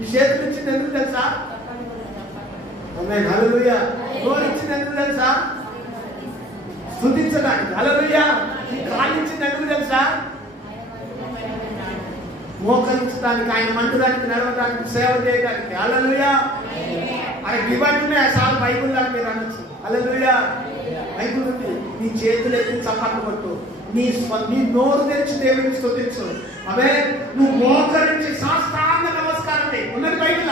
ఈ చేతులు ఇచ్చింది ఎందుకు తెలుసా? ఆమేన్. హల్లెలూయా. నోరు ఇచ్చింది ఎందుకు తెలుసా? స్తుతించడానికి. హల్లెలూయా. ఈ కాలు ఇచ్చింది ఎందుకు తెలుసా? మోకరించడానికి, ఆయన మందిరానికి నడవడానికి, సేవ చేయడానికి. హల్లెలూయా. ఆయనకి ఇవన్నీ ఉన్నాయి. సార్ బైబుల్ లాగా మీరు అనొచ్చు. హల్లెలూయా. బైబుల్ ఉంది. నీ చేతులు ఎత్తి చప్పట్లు కొట్టు, నీ నోరు తెరిచి దేవుని స్తుతించు. అవే నువ్వు మోకరించి సాష్టాంగ నమస్కారం చేయి. ఉన్నది బైబిల్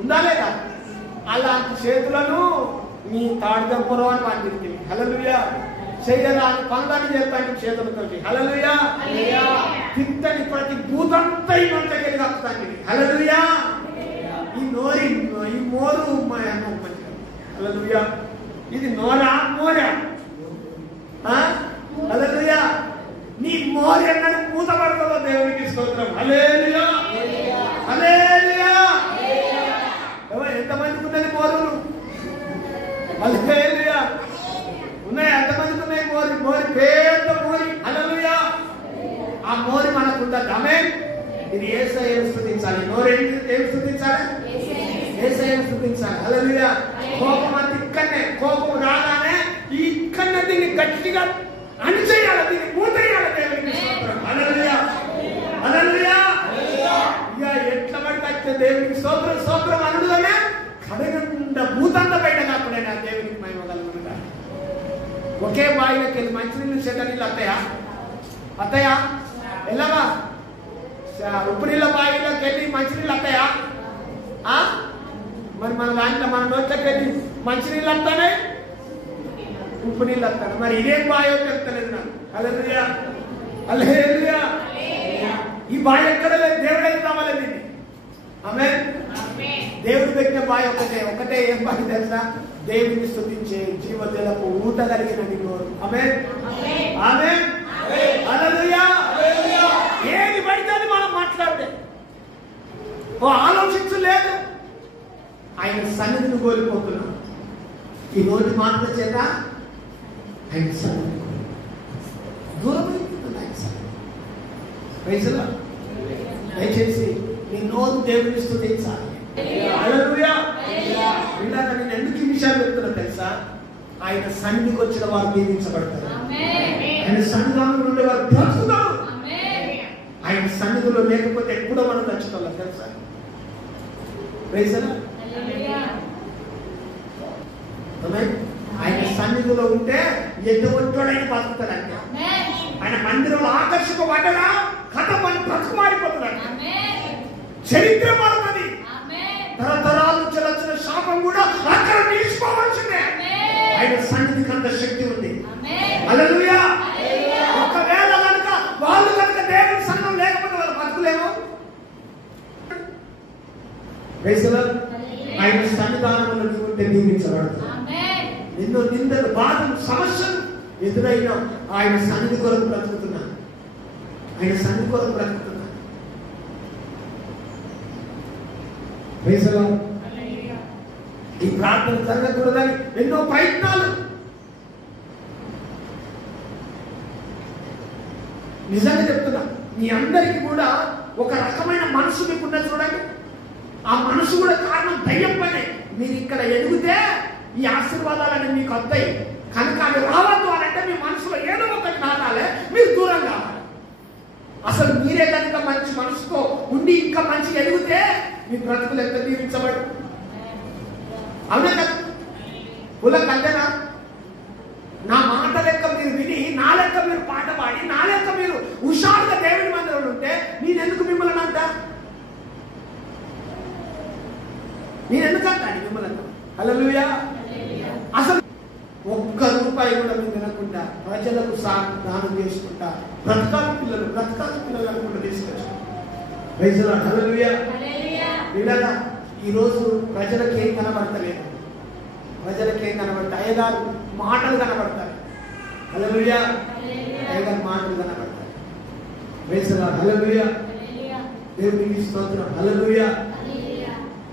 ఉందా లేదా? అలాంటి చేతులను నీ తాడుదప్పురో అని వాటికి. హల్లెలూయా. చేయరాని పనులని చేస్తాను చేతులతో. హల్లెలూయా. తింటని ప్రతి భూతంతా ఈ మంటకెళ్ళి కప్పుతాను. హల్లెలూయా. ఈ మోరు. హల్లెలూయా. ఇది నోరా మోరా? హల్లెలూయా. నీ మోరు ఎన్నడూ మూతపడుతుందో దేవునికి స్తోత్రం. హల్లెలూయా. హల్లెలూయా. ఎంతమందికి ఉన్నది మోరులు? హల్లెలూయా. ఉన్నాయి, ఎంతమందికి ఉన్నాయి మోరి? పెద్ద మోరి. హల్లెలూయా. ఆ మోరి మనకు ఉండదు. ఆమేన్. ఇది యేసయ్యను స్తుతించాలి. నోరు ఏం స్తుతించాలి? యేసయ్యను స్తుతించాలి. హల్లెలూయా. కోపం అంత ఇక్కడనే, కోపం రాగానే ఇక్కడనే దీన్ని గట్టిగా అణిచేయాలి, దీన్ని మూతేయాలి దేవునికి స్తోత్రం. హల్లెలూయా. హల్లెలూయా. ఇక ఎట్లా పడితే దేవునికి స్తోత్రం స్తోత్రం అనుడుగానే కడగకుండా భూతంతా బయట కాకుండా దేవునికి మహిమ కలుగునుగా. ఒకే బావిలోకి వెళ్ళి మంచినీళ్ళు చెడ్డ నీళ్ళు అత్తయ్యా వెళ్ళవా? ఉప్పు నీళ్ళ బావిలోకి వెళ్ళి మంచినీళ్ళు అత్తయ్యా? మరి మన దాంట్లో మన నోట్లోకి వెళ్ళి మంచినీళ్ళు వస్తానే, ఉప్పు నీళ్ళు వస్తాను. మరి ఇదేం బాయో చెప్తలేదు నాకు. హల్లెలూయా. హల్లెలూయా. ఈ బావి ఎక్కడ లేదు, దేవుడు అయితే రావాలి దీన్ని. ఆమేన్. దేవుడు పెట్టిన బావి ఒకటే. ఏం బావి తెలుసా? దేవుని స్తుతించే జీవజలకు ఊట కలిగిన నోరు. ఆమేన్. ఆమేన్. హల్లెలూయా. ఏది పడితే అది మనం మాట్లాడితే ఆలోచించలేదు. ఆయన సన్నిధిని కోల్పోతున్నాం. ఈ నోటి మాటల చేత ఆయన సన్నిధి దూరమైపోతుంది. ఆయన సన్నిధి. Praise the Lord. దయచేసి నీ నోరు దేవుని స్తుతించాలి. హల్లెలూయా. ఇందాక నేను ఎందుకు ఈ విషయాలు చెప్తున్నా తెలుసా? ఆయన సన్నిధికి వచ్చిన వారు దీవించబడతారు. ఆయన సన్నిధానంలో ఉండే వారు బ్రతుకుతారు. ఆయన సన్నిధిలో లేకపోతే ఎప్పుడో మనం నచ్చుకోవాలి తెలుసా? Praise the Lord. ఆయన సన్నిధిలో ఉంటే ఎటువంటి బతుకుతాడంటే, ఆయన మందిరంలో ఆకర్షింపబడ్డరా కథ మన బ్రతుకు మారిపోతుంది, చరిత్ర మారుతుంది, తరతరాల నుంచి వచ్చిన శాపం కూడా అక్కడ నిలిచిపోవాల్సిందే. ఆయన సన్నిధికి అంత శక్తి ఉంది. హల్లెలూయా. ఒకవేళ కనుక వాళ్ళు కనుక దేవుని సంఘం లేకపోతే వాళ్ళు బతుకులేమో. ఆయన సన్నిధానంలో నీవు ఉంటే దీవించబడతావు. ఎన్నో నిందలు, బాధలు, సమస్యలు ఎదురైనా ఆయన సన్నిధి కొరకు బ్రతుకుతున్నా, ఆయన సన్నిధి కొరకు బ్రతుకుతున్నా. ఈ ప్రార్థన జరగకూడదని ఎన్నో ప్రయత్నాలు. నిజంగా చెప్తున్నా, మీ అందరికీ కూడా ఒక రకమైన మనసు మీకున్న చూడండి. ఆ మనసు కూడా కారణం దయ్యం పనే. మీరు ఇక్కడ ఎదిగితే ఈ ఆశీర్వాదాలని మీకు వస్తాయి కనుక అది రావద్దు అని అంటే మీ మనసులో ఏదో ఒకటి నాటాలే, మీరు దూరం కావాలి. అసలు మీరే కనుక మంచి మనసుతో ఉండి ఇంకా మంచిగా ఎదిగితే మీ బ్రతుకులు ఎంత దీవించబడు. అవునా కదా? కులకు అంతేనా? నా మాట లెక్క మీరు విని, నా లెక్క మీరు పాట పాడి, నా లెక్క మీరు హుషారుగా దేవుని మందిరంలో ఉంటే నేనెందుకు మిమ్మల్ని అంటా? నేనెందుకు అంటాను మిమ్మల్ని? హల్లెలూయా. అసలు ఒక్క రూపాయి కూడా మీరు తినకుండా ప్రజలకు దానం చేసుకుంటా బ్రతకాల పిల్లలు అనుకుంటూ తీసుకొచ్చారు. హల్లెలూయా. వీళ్ళగా ఈరోజు ప్రజలకు ఏం కనబడతలేదు, ప్రజలకేం కనబడతాయి? అయ్యగారు మాటలు కనబడతాయి. హల్లెలూయా. అయ్యగారు మాటలు కనబడతాయి. హల్లెలూయా. దేవునికి స్తోత్రం. హల్లెలూయా.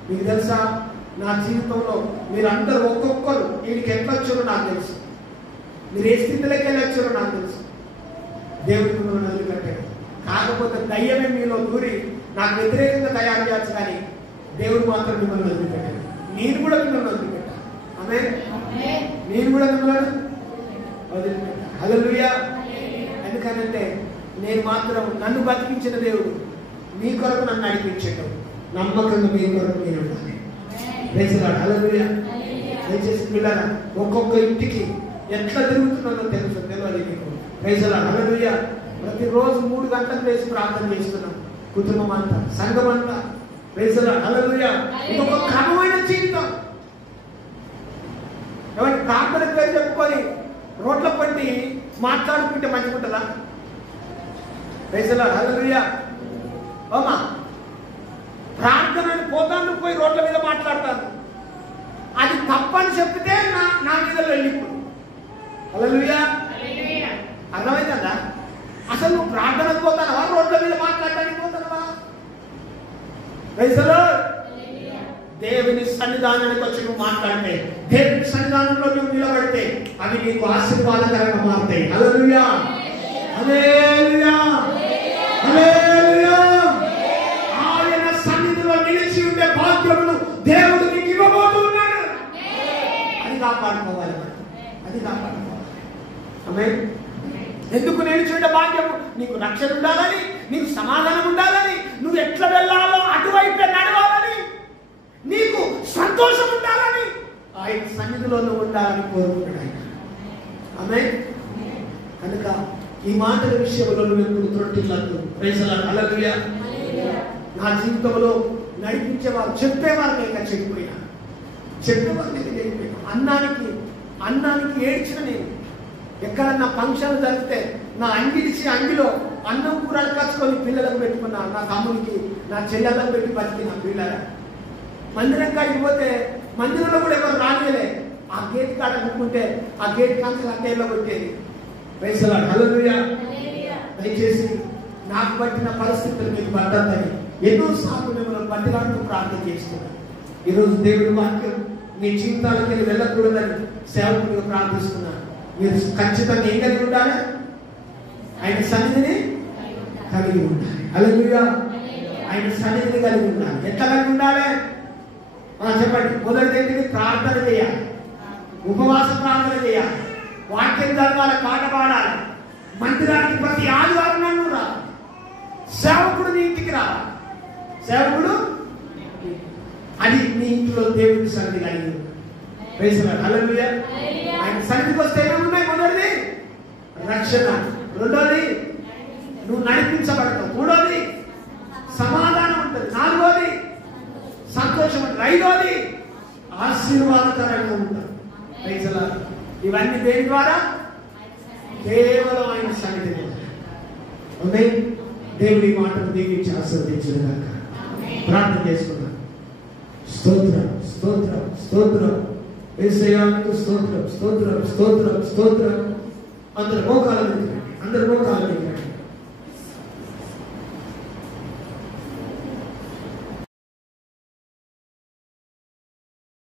మీకు తెలుసా, నా జీవితంలో మీరందరూ ఒక్కొక్కరు వీడికి ఎట్లా వచ్చారో నాకు తెలుసు, మీరు ఏ స్థితిలోకి వెళ్ళి వచ్చారో నాకు తెలుసు. దేవుడికి మిమ్మల్ని వదిలిపెట్టాడు. కాకపోతే దయ్యమే మీలో దూరి నాకు వ్యతిరేకంగా తయారు చేయొచ్చు, కానీ దేవుడు మాత్రం మిమ్మల్ని వదిలిపెట్టాడు. నేను కూడా మిమ్మల్ని వదిలిపెట్టాను. నేను కూడా మిమ్మల్ని వదిలిపెట్టాను. హల్లెలూయా. ఎందుకనంటే నేను మాత్రం నన్ను బతికించిన దేవుడు మీ కొరకు నన్ను నడిపించాడు. నమ్మకంగా మీ కొరకు నేను ఉండాలి. హల్లెలూయా. దయచేసి పిల్లల ఒక్కొక్క ఇంటికి ఎట్లా తిరుగుతున్నానో తెలియదు మీకు. హల్లెలూయా. ప్రతిరోజు 3 గంటలు వేసి ప్రార్థన చేస్తున్నాం, కుటుంబం అంతా, సంఘం అంతా. హల్లెలూయా. ఇంకొక క్రమమైన జీవితం. ఎవరి ప్రార్థన పేరు చెప్పుకొని రోడ్ల పట్టి మాట్లాడుకుంటే మంచిగుంటుందా? హల్లెలూయా. ఓమా, ప్రార్థనని పోతాను పోయి రోడ్ల మీద మాట్లాడతాను, అది తప్పని చెప్తే నా మీద వెళ్ళిపోయి. హల్లెలూయా. అర్థమైందా? అసలు నువ్వు ప్రార్థనకు పోతానవా, రోడ్ల మీద మాట్లాడడానికి పోతానవా? దేవుని సన్నిధానానికి వచ్చి నువ్వు మాట్లాడితే, దేవుని సన్నిధానంలో నువ్వు నిలబడితే అవి నీకు ఆశీర్వాదకరంగా మారుతాయి. హల్లెలూయా. హల్లెలూయా. హల్లెలూయా. ఆయన సన్నిధిలో నిలిచి ఉండే భాగ్యమును దేవుడు నీకు ఇవ్వబోతున్నాడు. అది కాపాడుకోవాలి, అది కాపాడుకోవాలి. ఆమేన్. ఎందుకు నిలిచి ఉండే భాగ్యము? నీకు రక్షణ ఉండాలని, నీకు సమాధానం ఉండాలని, నువ్వు ఎట్లా వెళ్ళాలో అటువైపే నడవాలని, నీకు సంతోషం ఉండాలని, ఆయన సన్నిధిలో నువ్వు ఉండాలని కోరుకుంటాడు ఆయన. ఆమేన్. కనుక ఈ మాటల విషయంలో నువ్వు ఎప్పుడు త్రొట్టిల్లకు. హల్లెలూయా. నా జీవితంలో నడిపించేవారు, చెప్పేవారు లేక చెడిపోయినా, చెప్పేవారు లేక చెడిపోయినా, అన్నానికి ఏడ్చిన నేను. ఎక్కడన్నా ఫంక్షన్ జరిగితే నా అంగిడిచి అంగిలో అన్నం కూరలు కచ్చుకొని పిల్లలకు పెట్టుకున్నా, నా తమ్ముడికి, నా చెల్లెలకు పెట్టి బతికిన పిల్లల. మందిరం కాడికి పోతే మందిరంలో కూడా ఎవరు రానియలే. ఆ గేట్ కాడ అనుకుంటే ఆ గేట్ కాంచెలు అంటేలో కొట్టేది. హల్లెలూయా. దయచేసి నాకు పట్టిన పరిస్థితులు మీకు పడ్డదని ఎన్నోసార్లు మిమ్మల్ని బతిలాడుతూ ప్రార్థన చేస్తున్నాను. ఈరోజు దేవుడి వాక్యం మీ జీవితాలకి వెళ్ళకూడదని సేవకుడిగా ప్రార్థిస్తున్నాను. మీరు ఖచ్చితంగా ఏం కలిగి ఉండాలి? ఆయన సన్నిధిని కలిగి ఉండాలి. హల్లెలూయా. ఆయన సన్నిధిని కలిగి ఉండాలి. ఎట్లా కలిగి ఉండాలి? చెప్పండి. మొదటి ఏంటిది? ప్రార్థన చేయాలి, ఉపవాస ప్రార్థన చేయాలి, వాక్యం చదవాలి, పాట పాడాలి, మందిరానికి ప్రతి ఆదివారం నన్ను రా, సేవకుడు నీ ఇంటికి రా, సేవకుడు అది మీ ఇంట్లో దేవుడి సన్నిధి కలిగి. హల్లెలూయా. ఆయన సన్నిధికి వస్తే ఏమేమి ఉన్నాయి? మొదటిది రక్షణ, రెండోది నువ్వు నడిపించబడతావు. మూడోది సమాధానం ఉంటుంది. నాలుగోది సంతోషం ఉంటుంది. ఐదోది ఆశీర్వాదకరంగా ఉంటారు. ఇవన్నీ దేని ద్వారా? కేవలం ఆయన సన్నిధి ద్వారా. దేవుడి మాటను దీవించి ఆశీర్వదించుగాక. ప్రార్థన చేసుకున్నాను. స్తోత్రం స్తోత్రం స్తోత్రం యేసయ్యాకు స్తోత్రం స్తోత్రం స్తోత్రం స్తోత్రం. అందరు మోకాళ్ళ మీద, అందరు మోకాళ్ళ మీద